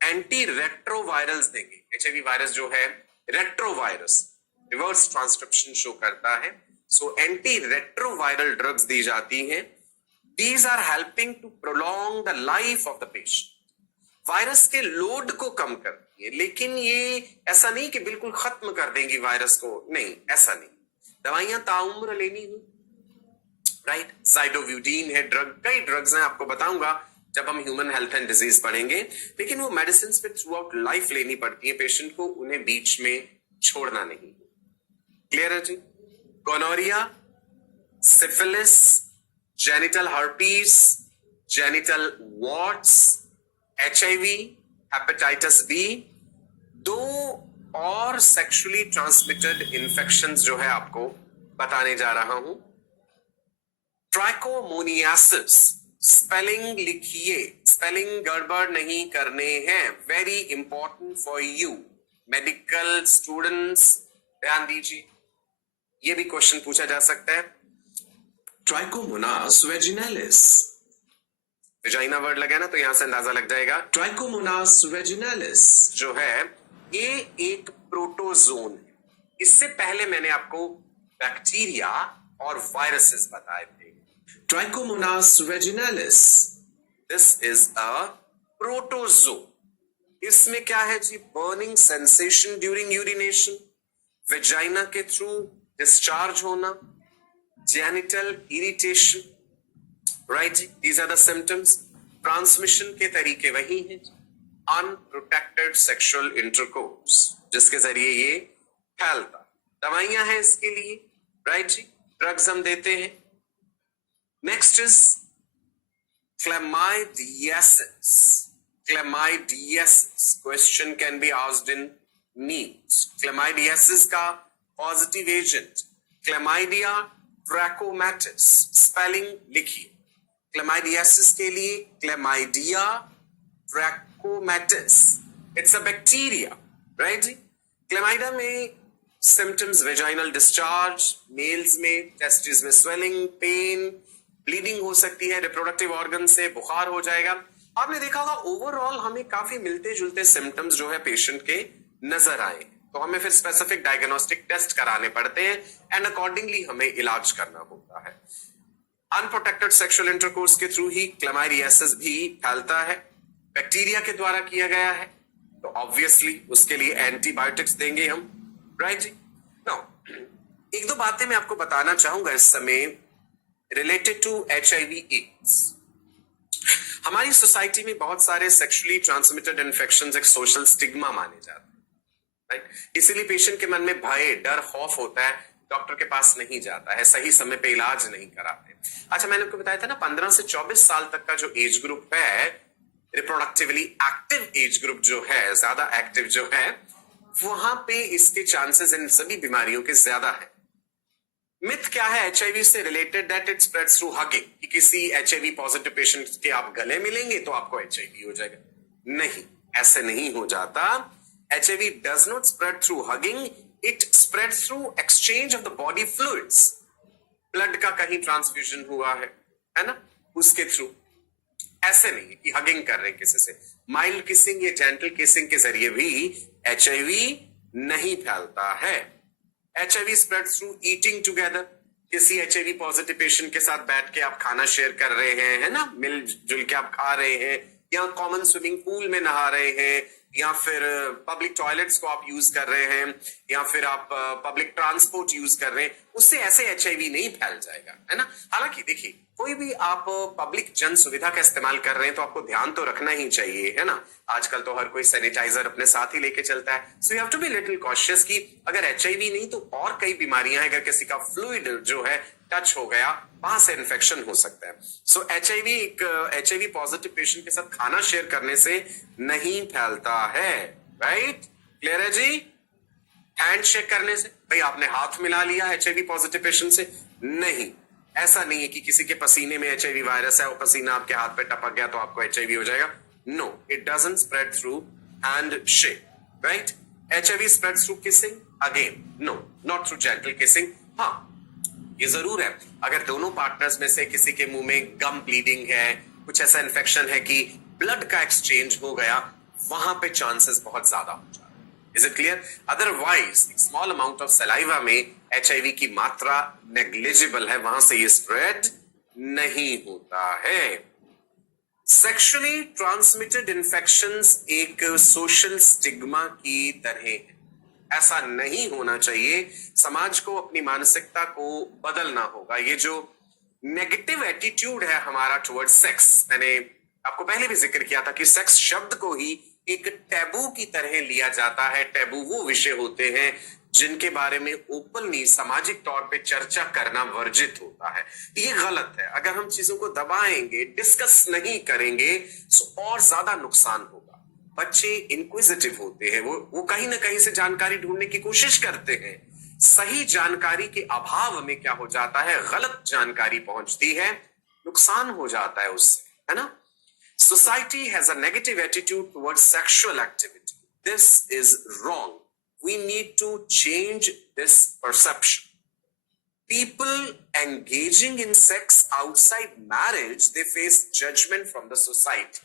एंटी रेट्रोवायरल्स देंगे। एचआईवी वायरस जो है रेट्रोवायरस, रिवर्स ट्रांसक्रिप्शन शो करता है, सो एंटी रेट्रोवायरल ड्रग्स दी जाती हैं। These are helping to prolong the life of the patient, virus के लोड को कम करती है, लेकिन ये ऐसा नहीं कि बिल्कुल खत्म कर देंगी वायरस को, नहीं, ऐसा नहीं। दवाइयां ताउम्र लेनी है, राइट। ज़ाइडोव्यूडीन है ड्रग, कई ड्रग्स हैं, आपको बताऊंगा जब हम ह्यूमन हेल्थ एंड डिजीज पढ़ेंगे, लेकिन वो मेडिसिन पे थ्रू आउट लाइफ लेनी पड़ती है पेशेंट को, उन्हें बीच में छोड़ना नहीं। क्लियर है जी। Gonorrhoea, syphilis, genital herpes, genital warts, HIV, hepatitis B, दो और सेक्सुअली ट्रांसमिटेड इन्फेक्शंस जो है आपको बताने जा रहा हूं। ट्राइकोमोनियासिस, स्पेलिंग लिखिए, स्पेलिंग गड़बड़ नहीं करने हैं, very important for you medical students, ध्यान दीजिए, ये भी क्वेश्चन पूछा जा सकता है। ट्राइकोमोनास वेजिनालिस, वेजाइना वर्ड लगा ना तो यहां से अंदाजा लग जाएगा। ट्राइकोमोनास वेजिनालिस जो है ये एक प्रोटोजोन है। इससे पहले मैंने आपको बैक्टीरिया और वायरसेस बताए थे। Trichomonas vaginalis, this is a protozoan. इसमें क्या है जी, burning sensation during urination, vagina के थ्रू डिस्चार्ज होना, जेनिटल इरिटेशन, राइट जी, these are the symptoms. Transmission के तरीके वही हैं, अनप्रोटेक्टेड सेक्सुअल इंटरकोर्स, जिसके जरिए ये फैलता। दवाइयां हैं इसके लिए, राइट जी, ड्रग्स हम देते हैं। Next is chlamydiasis. Chlamydiasis question can be asked in NEETs. Chlamydiasis का positive agent chlamydia trachomatis, spelling लिखिए। क्लेमाइडियासिस के लिए chlamydia trachomatis, it's a bacteria, right जी। क्लेमाइडिया में सिम्टम्स वेजाइनल डिस्चार्ज, मेल्स में टेस्टिस में स्वेलिंग, पेन, ब्लीडिंग हो सकती है, रिप्रोडक्टिव ऑर्गन से बुखार हो जाएगा। आपने देखा होगा ओवरऑल हमें काफी मिलते जुलते सिम्टम्स जो है पेशेंट के नजर आए, तो हमें फिर स्पेसिफिक डायग्नोस्टिक टेस्ट कराने पड़ते हैं एंड अकॉर्डिंगली हमें इलाज करना होता है। अनप्रोटेक्टेड सेक्सुअल इंटरकोर्स के थ्रू ही क्लेमाइडियासिस भी फैलता है, बैक्टीरिया के द्वारा किया गया है, तो ऑब्वियसली उसके लिए एंटीबायोटिक्स देंगे हम, राइट जी। नाउ एक दो बातें मैं आपको बताना चाहूंगा इस समय रिलेटेड टू एचआईवी एड्स। हमारी सोसाइटी में बहुत सारे सेक्सुअली ट्रांसमिटेड इन्फेक्शंस एक सोशल स्टिग्मा माने जाते हैं, राइट। इसीलिए पेशेंट के मन में भय, डर, खौफ होता है, डॉक्टर के पास नहीं जाता है, सही समय पे इलाज नहीं कराते। अच्छा, मैंने आपको बताया था ना 15 से 24 साल तक का जो एज ग्रुप है, रिप्रोडक्टिवली एक्टिव एज ग्रुप जो है, ज्यादा एक्टिव जो है, वहां पे इसके चांसेस इन सभी बीमारियों के ज्यादा है। मिथ क्या है एचआईवी से related, that it spreads through hugging, कि किसी एचआईवी पॉजिटिव पेशेंट के आप गले मिलेंगे तो आपको एचआईवी हो जाएगा। नहीं, ऐसे नहीं हो जाता। HIV does not spread through hugging, it spreads through exchange of the body fluids. Blood का कहीं ट्रांसफ्यूजन हुआ है ना, उसके थ्रू। ऐसे नहीं कि हगिंग कर रहे हैं किसी से, माइल्ड किसिंग या जेंटल किसिंग के जरिए भी एचआईवी नहीं फैलता है। HIV spreads through eating together. किसी एचआईवी पॉजिटिव पेशेंट के साथ बैठ के आप खाना शेयर कर रहे हैं, है ना, मिलजुल के आप खा रहे हैं, या कॉमन स्विमिंग पूल में नहा रहे हैं, या फिर पब्लिक टॉयलेट्स को आप यूज कर रहे हैं, या फिर आप पब्लिक ट्रांसपोर्ट यूज कर रहे हैं, उससे ऐसे एचआईवी नहीं फैल जाएगा, है ना। हालांकि देखिए, कोई भी आप पब्लिक जन सुविधा का इस्तेमाल कर रहे हैं तो आपको ध्यान तो रखना ही चाहिए, है ना। आजकल तो हर कोई सैनिटाइजर अपने साथ ही लेके चलता है। So you have to be little cautious कि अगर एचआईवी नहीं तो और कई बीमारियां हैं, अगर किसी का फ्लूइड जो है टच हो गया, वहां से इन्फेक्शन हो सकता है। सो एचआईवी पॉजिटिव पेशेंट के साथ खाना शेयर करने से नहीं फैलता है, राइट। क्लियर है जी। हैंड शेक करने से, भाई आपने हाथ मिला लिया एचआईवी पॉजिटिव पेशेंट से, नहीं, ऐसा नहीं है कि किसी के पसीने में एचआईवी वायरस है, वो पसीना आपके हाथ पे टपक गया तो आपको एचआईवी हो जाएगा। No, it doesn't spread through hand shake, right. HIV spreads through kissing, again no, not through gentle kissing. हाँ, ये जरूर है, अगर दोनों पार्टनर्स में से किसी के मुंह में गम ब्लीडिंग है, कुछ ऐसा इन्फेक्शन है कि ब्लड का एक्सचेंज हो गया, वहां पे चांसेस बहुत ज्यादा हो जाते हैं। Is it clear? Otherwise small amount of saliva में एचआईवी की मात्रा नेग्लिजिबल है, वहां से ये स्प्रेड नहीं होता है। सेक्सुअली ट्रांसमिटेड इन्फेक्शंस एक सोशल स्टिग्मा की तरह है, ऐसा नहीं होना चाहिए। समाज को अपनी मानसिकता को बदलना होगा। ये जो नेगेटिव एटीट्यूड है हमारा टुवर्ड्स सेक्स, मैंने आपको पहले भी जिक्र किया था कि सेक्स शब्द को ही एक टैबू की तरह लिया जाता है। टैबू वो विषय होते हैं जिनके बारे में ओपनली सामाजिक तौर पे चर्चा करना वर्जित होता है। ये गलत है। अगर हम चीजों को दबाएंगे, डिस्कस नहीं करेंगे, तो और ज्यादा नुकसान होगा। बच्चे इंक्विजिटिव होते हैं, वो कहीं ना कहीं से जानकारी ढूंढने की कोशिश करते हैं। सही जानकारी के अभाव में क्या हो जाता है, गलत जानकारी पहुंचती है, नुकसान हो जाता है उससे, है ना। Society has a negative attitude towards sexual activity. This is wrong. We need to change this perception. People engaging in sex outside marriage, they face judgment from the society.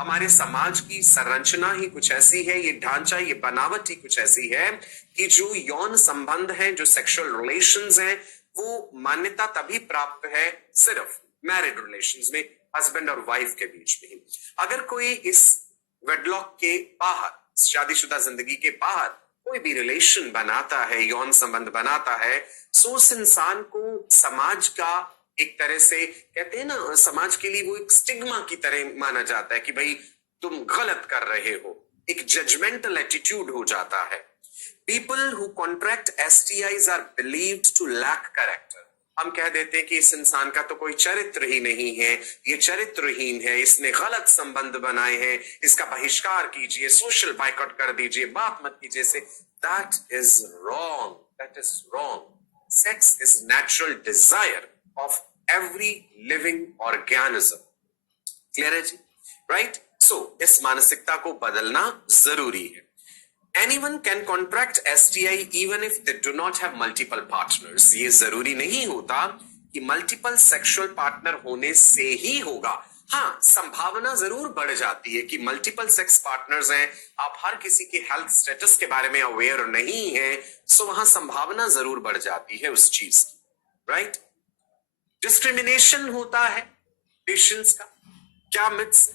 हमारे समाज की संरचना ही कुछ ऐसी है, ये ढांचा, ये बनावट ही कुछ ऐसी है कि जो यौन संबंध हैं, जो सेक्सुअल रिलेशंस हैं, वो मान्यता तभी प्राप्त है सिर्फ मैरिड रिलेशंस में, हस्बैंड और वाइफ के बीच में ही। अगर कोई इस वेडलॉक के बाहर, शादीशुदा जिंदगी के बाहर कोई भी रिलेशन बनाता है, यौन संबंध बनाता है, सो उस इंसान को समाज का एक तरह से, कहते हैं ना, समाज के लिए वो एक स्टिग्मा की तरह माना जाता है कि भाई तुम गलत कर रहे हो। एक जजमेंटल एटीट्यूड हो जाता है। People who contract STIs are believed to lack character. हम कह देते हैं कि इस इंसान का तो कोई चरित्र ही नहीं है, ये चरित्रहीन है, इसने गलत संबंध बनाए हैं, इसका बहिष्कार कीजिए, सोशल बाइकआउट कर दीजिए, बात मत कीजिए से। That is wrong, that is wrong. Sex is natural desire of every living organism. Clear है जी? राइट? सो इस मानसिकता को बदलना जरूरी है। Anyone can contract STI even if they do not have multiple partners. ये जरूरी नहीं होता कि मल्टीपल सेक्सुअल पार्टनर होने से ही होगा। हाँ, संभावना जरूर बढ़ जाती है कि मल्टीपल सेक्स पार्टनर्स हैं, आप हर किसी के हेल्थ स्टेटस के बारे में अवेयर नहीं है, सो वहां संभावना जरूर बढ़ जाती है उस चीज की, राइट। डिस्क्रिमिनेशन होता है पेशेंट्स का, क्या myths?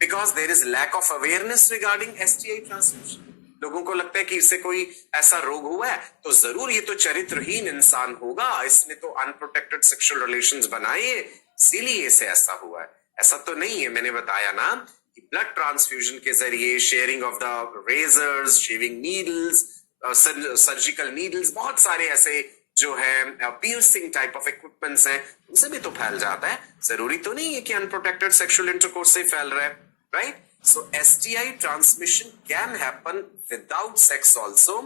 Because there is lack of awareness regarding STI transmission. लोगों को लगता है कि इससे कोई ऐसा रोग हुआ है तो जरूर ये तो चरित्रहीन इंसान होगा, इसने तो अनप्रोटेक्टेड सेक्सुअल रिलेशंस बनाए, इसीलिए इसे ऐसा हुआ है। ऐसा तो नहीं है। मैंने बताया ना कि ब्लड ट्रांसफ्यूजन के जरिए, sharing of the razors, shaving needles, surgical needles, बहुत सारे ऐसे जो है पियर्सिंग टाइप ऑफ इक्विपमेंट्स हैं, उनसे भी तो फैल जाता है। जरूरी तो नहीं है कि अनप्रोटेक्टेड सेक्सुअल इंटरकोर्स से फैल रहा है, right. So STI transmission can happen without sex also.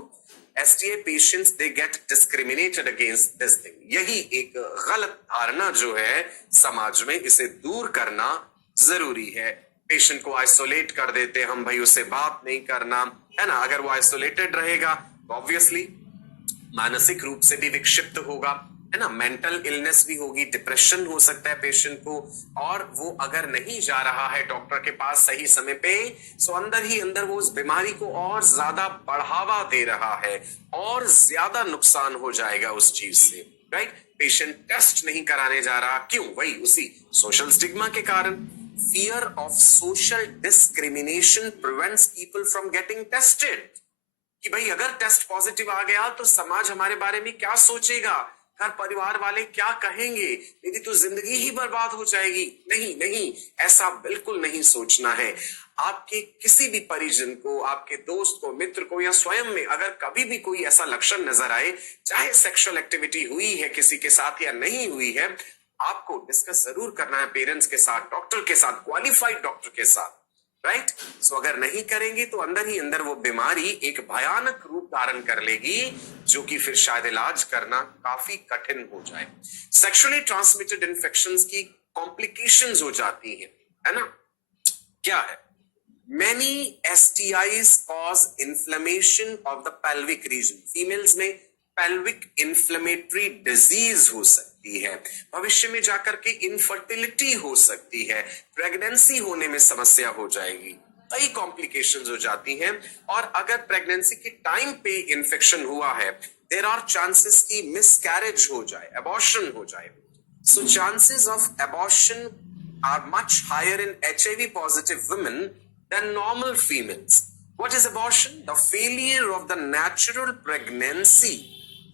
STI patients they get discriminated against this thing. यही एक गलत धारणा जो है समाज में, इसे दूर करना जरूरी है। पेशेंट को आइसोलेट कर देते हम, भाई उससे बात नहीं करना, है ना। अगर वो आइसोलेटेड रहेगा तो ऑब्वियसली मानसिक रूप से भी विक्षिप्त होगा, है ना, मेंटल इलनेस भी होगी, डिप्रेशन हो सकता है पेशेंट को, और वो अगर नहीं जा रहा है डॉक्टर के पास सही समय पे, सो अंदर ही अंदर वो उस बीमारी को और ज्यादा बढ़ावा दे रहा है और ज्यादा नुकसान हो जाएगा उस चीज से, राइट। पेशेंट टेस्ट नहीं कराने जा रहा, क्यों? वही उसी सोशल स्टिग्मा के कारण। Fear of social discrimination prevents people from getting tested, कि भाई अगर टेस्ट पॉजिटिव आ गया तो समाज हमारे बारे में क्या सोचेगा, घर परिवार वाले क्या कहेंगे, मेरी तो जिंदगी ही बर्बाद हो जाएगी। नहीं नहीं, ऐसा बिल्कुल नहीं सोचना है। आपके किसी भी परिजन को, आपके दोस्त को, मित्र को, या स्वयं में अगर कभी भी कोई ऐसा लक्षण नजर आए, चाहे सेक्सुअल एक्टिविटी हुई है किसी के साथ या नहीं हुई है, आपको डिस्कस जरूर करना है पेरेंट्स के साथ, डॉक्टर के साथ, क्वालिफाइड डॉक्टर के साथ, राइट। सो अगर नहीं करेंगे तो अंदर ही अंदर वो बीमारी एक भयानक रूप धारण कर लेगी, जो कि फिर शायद इलाज करना काफी कठिन हो जाए। सेक्सुअली ट्रांसमिटेड इन्फेक्शंस की कॉम्प्लिकेशंस हो जाती है ना। क्या है? Many STIs cause inflammation of the pelvic region. Females में pelvic inflammatory disease हो सकती है, भविष्य में जाकर के इनफर्टिलिटी हो सकती है, प्रेगनेंसी होने में समस्या हो जाएगी, कई कॉम्प्लिकेशंस हो जाती हैं। और अगर प्रेगनेंसी के टाइम पे इन्फेक्शन हुआ है, देयर आर चांसेस कि मिसकैरेज हो जाए, अबॉर्शन हो जाए। So chances of abortion are much higher in HIV positive women than normal females. What is abortion? The failure of the natural pregnancy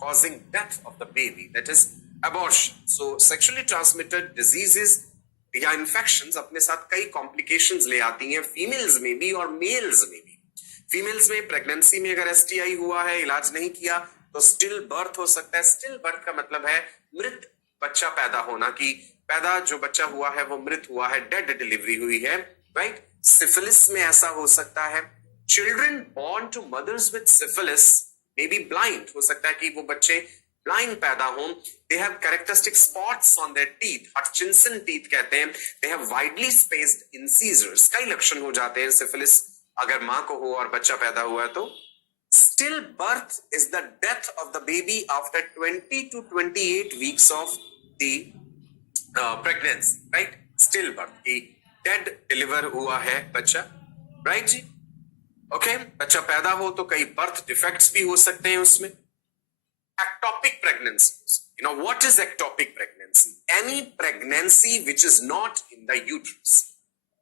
causing death of the baby. That is abortion. So sexually transmitted diseases या infections अपने साथ कई complications ले आती हैं, females में भी और मेल्स में भी। फीमेल्स में प्रेगनेंसी में अगर STI हुआ है, इलाज नहीं किया, तो स्टिल बर्थ हो सकता है। स्टिल बर्थ का मतलब है मृत बच्चा पैदा होना, की पैदा जो बच्चा हुआ है वो मृत हुआ है, डेड डिलीवरी हुई है, राइट। सिफिलिस में ऐसा हो सकता है। Children born to mothers with syphilis may be blind, हो सकता है कि वो बच्चे ब्लाइंड पैदा हों। They have characteristic spots on their teeth, Hutchinson teeth कहते हैं। They have widely spaced incisors, कई लक्षण हो जाते हैं सिफिलिस अगर मां को हो और बच्चा पैदा हुआ है तो। Still birth is the death of the baby after 20 to 28 weeks of the pregnancy, right? Still birth की dead deliver हुआ है बच्चा, right जी? Okay, बच्चा पैदा हो तो कई birth defects भी हो सकते हैं उसमें। Ectopic pregnancy. You know what is ectopic pregnancy? Any pregnancy which is not in the uterus.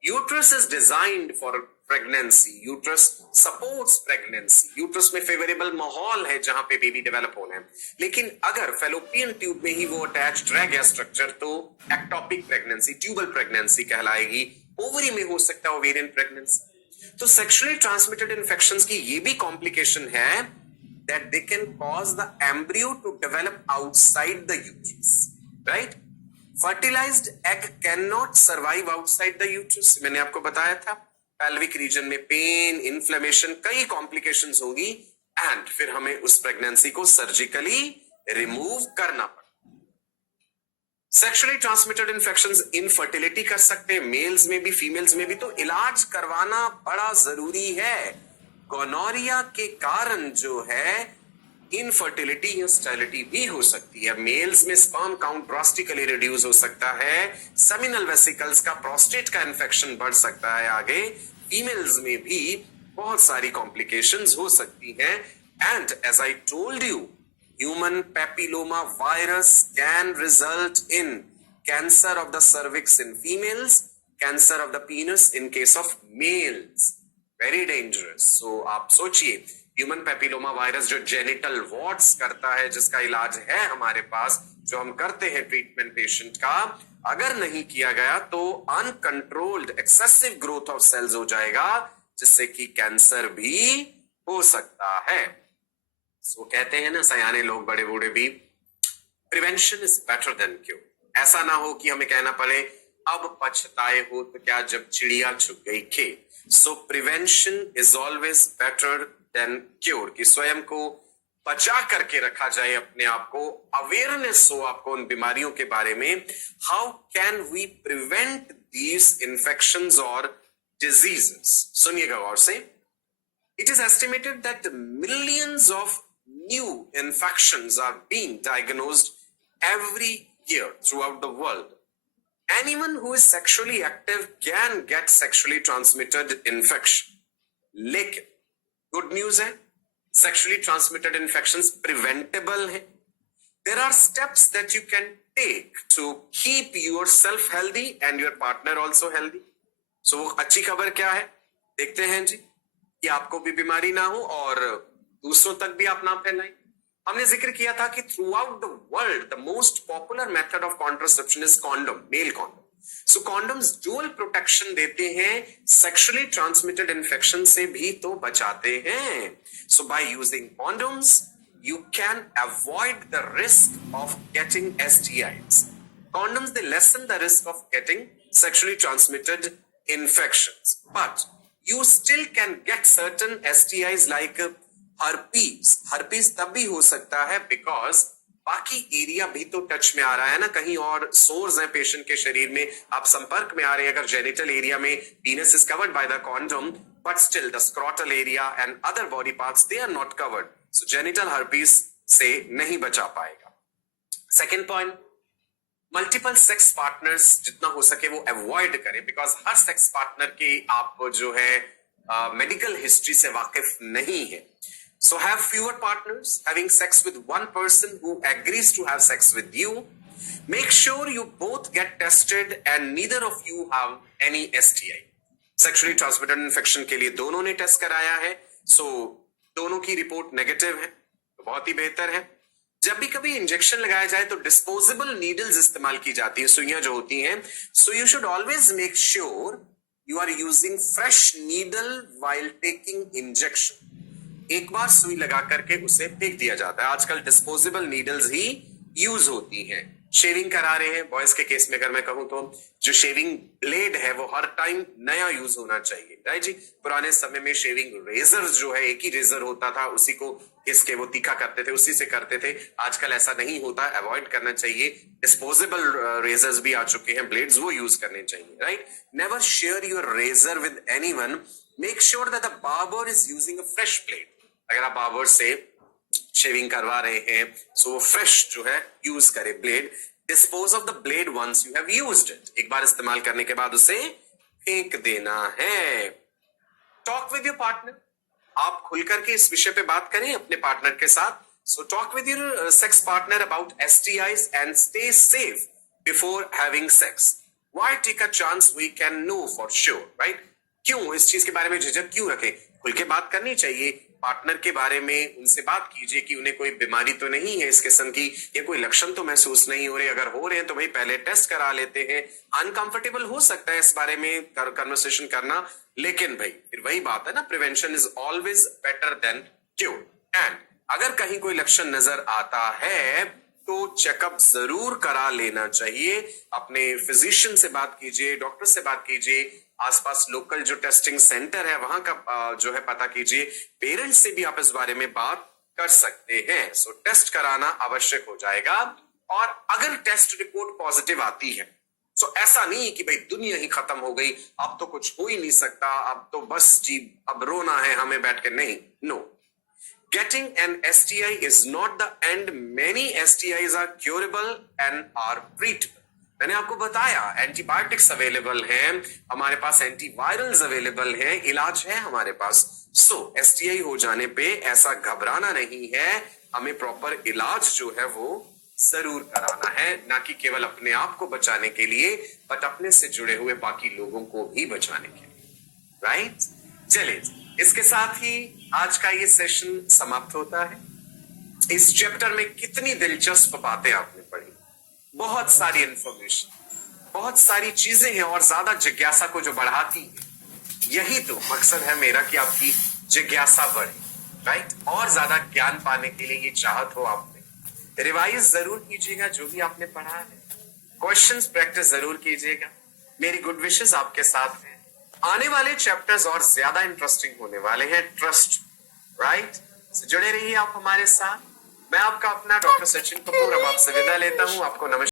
Uterus is designed for pregnancy. Uterus supports pregnancy. Uterus में फेवरेबल माहौल है जहां पे बेबी डेवलप होना है, लेकिन अगर फेलोपियन ट्यूब में ही वो अटैच्ड रह गया स्ट्रक्चर, तो एक्टोपिक प्रेगनेंसी, ट्यूबल प्रेगनेंसी कहलाएगी। ओवरी में हो सकता है ओवेरियन प्रेगनेंसी। तो सेक्सुअली ट्रांसमिटेड इन्फेक्शंस की ये भी कॉम्प्लिकेशन है that they can cause the embryo to develop outside the uterus, right? Fertilized egg cannot survive outside the uterus. मैंने आपको बताया था pelvic region में पेन, इन्फ्लेमेशन, कई कॉम्प्लिकेशंस होगी, एंड फिर हमें उस प्रेगनेंसी को सर्जिकली रिमूव करना पड़ेगा। सेक्सुअली ट्रांसमिटेड इन्फेक्शंस इनफर्टिलिटी कर सकते हैं, मेल्स में भी फीमेल्स में भी, तो इलाज करवाना बड़ा जरूरी है। गोनोरिया के कारण जो है इनफर्टिलिटी या स्टेरिलिटी भी हो सकती है। मेल्स में स्पर्म काउंट ड्रास्टिकली रिड्यूस हो सकता है, सेमिनल वेसिकल्स का, प्रोस्टेट का इन्फेक्शन बढ़ सकता है आगे। फीमेल्स में भी बहुत सारी कॉम्प्लिकेशंस हो सकती हैं, and as I told you, human papilloma virus can result in cancer of the cervix in females, cancer of the penis in case of males. Very dangerous. So आप सोचिए, ह्यूमन पैपिलोमा वायरस जो genital warts करता है, जिसका इलाज है हमारे पास, जो हम करते हैं ट्रीटमेंट पेशेंट का, अगर नहीं किया गया तो uncontrolled excessive growth of cells हो जाएगा, जिससे कि कैंसर भी हो सकता है। सो कहते हैं ना सयाने लोग, बड़े बूढ़े भी, prevention is better than cure. ऐसा ना हो कि हमें कहना पड़े अब पछताए हो तो क्या जब चिड़िया छुप गई खेत। सो prevention is always better than cure, कि स्वयं को बचा करके रखा जाए, अपने आप को अवेयरनेस हो आपको उन बीमारियों के बारे में। How can we prevent these infections और डिजीजेस? सुनिएगा गौर से। It is estimated that millions of new infections are being diagnosed every year throughout the world. Anyone who is sexually active can get sexually transmitted infection. लेकिन good news है, sexually transmitted infections preventable है. There are steps that you can take to keep yourself healthy and your partner also healthy. So वो अच्छी खबर क्या है, देखते हैं जी, कि आपको भी बीमारी ना हो और दूसरों तक भी आप ना फैलाएं. हमने जिक्र किया था कि throughout the world the most popular method of contraception is condom, male condom. So condoms dual protection देते हैं, सेक्सुअली ट्रांसमिटेड इन्फेक्शन से भी तो बचाते हैं. So by using condoms you can avoid the risk of getting STIs. Condoms, they lessen the risk of getting sexually transmitted infections. But you still can get certain STIs like herpes. Herpes तब भी हो सकता है because बाकी area भी तो touch में आ रहा है ना, कहीं और सोर्स हैं पेशेंट के शरीर में, आप संपर्क में आ रहे हैं. अगर जेनिटल एरिया में penis is covered by the condom, but still the scrotal area and other body parts they are not covered. So genital herpes से नहीं बचा पाएगा. Second point, multiple sex partners जितना हो सके वो अवॉइड करें, बिकॉज हर सेक्स पार्टनर की आप जो है मेडिकल हिस्ट्री से वाकिफ नहीं है. So have fewer partners. Having sex with one person who agrees to have sex with you. Make sure you both get tested and neither of you have any STI. Sexually transmitted infection के लिए दोनों ने test कराया है, so दोनों की report negative है, तो बहुत ही बेहतर है. जब भी कभी इंजेक्शन लगाया जाए तो डिस्पोजेबल नीडल्स इस्तेमाल की जाती है, सुइयां जो होती हैं. So you should always make sure you are using fresh needle while taking injection. एक बार सुई लगा करके उसे फेंक दिया जाता है. आजकल डिस्पोजेबल नीडल्स ही यूज होती हैं. शेविंग करा रहे हैं बॉयज के केस में अगर मैं कहूं तो जो शेविंग ब्लेड है वो हर टाइम नया यूज होना चाहिए, राइट जी. पुराने समय में शेविंग रेजर जो है, एक ही रेजर होता था, उसी को इसके वो तीखा करते थे, उसी से करते थे. आजकल ऐसा नहीं होता, अवॉइड करना चाहिए. डिस्पोजेबल रेजर्स भी आ चुके हैं, ब्लेड्स वो यूज करने चाहिए, right. Never share your razor with anyone. Make sure that the barber is using a fresh blade. अगर आप बार्बर से शेविंग करवा रहे हैं सो फ्रेश जो है यूज करें blade. Dispose of the blade once you have used it. एक बार इस्तेमाल करने के बाद उसे फेंक देना है. Talk with your partner. आप खुल करके इस विषय पे बात करें अपने पार्टनर के साथ. So talk with your sex partner about STIs and stay safe before having sex. Why take a chance we can know for sure, right. क्यों इस चीज के बारे में झिझक क्यों रखें, खुल के बात करनी चाहिए. पार्टनर के बारे में उनसे बात कीजिए कि उन्हें कोई बीमारी तो नहीं है इस किस्म की, या कोई लक्षण तो महसूस नहीं हो रहे. अगर हो रहे हैं तो भाई पहले टेस्ट करा लेते हैं. अनकंफर्टेबल हो सकता है इस बारे में कन्वर्सेशन करना, लेकिन भाई फिर वही बात है ना, prevention is always better than cure. And अगर कहीं कोई लक्षण नजर आता है तो चेकअप जरूर करा लेना चाहिए. अपने फिजिशियन से बात कीजिए, डॉक्टर से बात कीजिए, आसपास लोकल जो टेस्टिंग सेंटर है वहां का जो है पता कीजिए. पेरेंट्स से भी आप इस बारे में बात कर सकते हैं. सो टेस्ट कराना आवश्यक हो जाएगा. और अगर टेस्ट रिपोर्ट पॉजिटिव आती है तो ऐसा नहीं कि भाई दुनिया ही खत्म हो गई, अब तो कुछ हो ही नहीं सकता, अब तो बस जी अब रोना है हमें बैठ के. नहीं, no. Getting an STI is not the end. Many STIs are curable and are treatable. मैंने आपको बताया एंटीबायोटिक्स अवेलेबल हैं हमारे पास, एंटीवायरल्स अवेलेबल हैं, इलाज है हमारे पास. सो STI हो जाने पे ऐसा घबराना नहीं है, हमें प्रॉपर इलाज जो है वो जरूर कराना है, ना कि केवल अपने आप को बचाने के लिए बट अपने से जुड़े हुए बाकी लोगों को भी बचाने के लिए, राइट. चलिए, इसके साथ ही आज का ये सेशन समाप्त होता है. इस चैप्टर में कितनी दिलचस्प बातें आपने पढ़ी, बहुत सारी इंफॉर्मेशन, बहुत सारी चीजें हैं और ज्यादा जिज्ञासा को जो बढ़ाती है. यही तो मकसद है मेरा कि आपकी जिज्ञासा बढ़े, राइट. और ज्यादा ज्ञान पाने के लिए ये चाहत हो आप में, रिवाइज जरूर कीजिएगा जो भी आपने पढ़ा है. क्वेश्चंस प्रैक्टिस जरूर कीजिएगा. मेरी गुड विशेस आपके साथ हैं. आने वाले चैप्टर्स और ज्यादा इंटरेस्टिंग होने वाले हैं, ट्रस्ट, राइट. जुड़े रहिए आप हमारे साथ. मैं आपका अपना डॉक्टर सचिन कपूर अब आपसे विदा लेता हूं. आपको नमस्कार.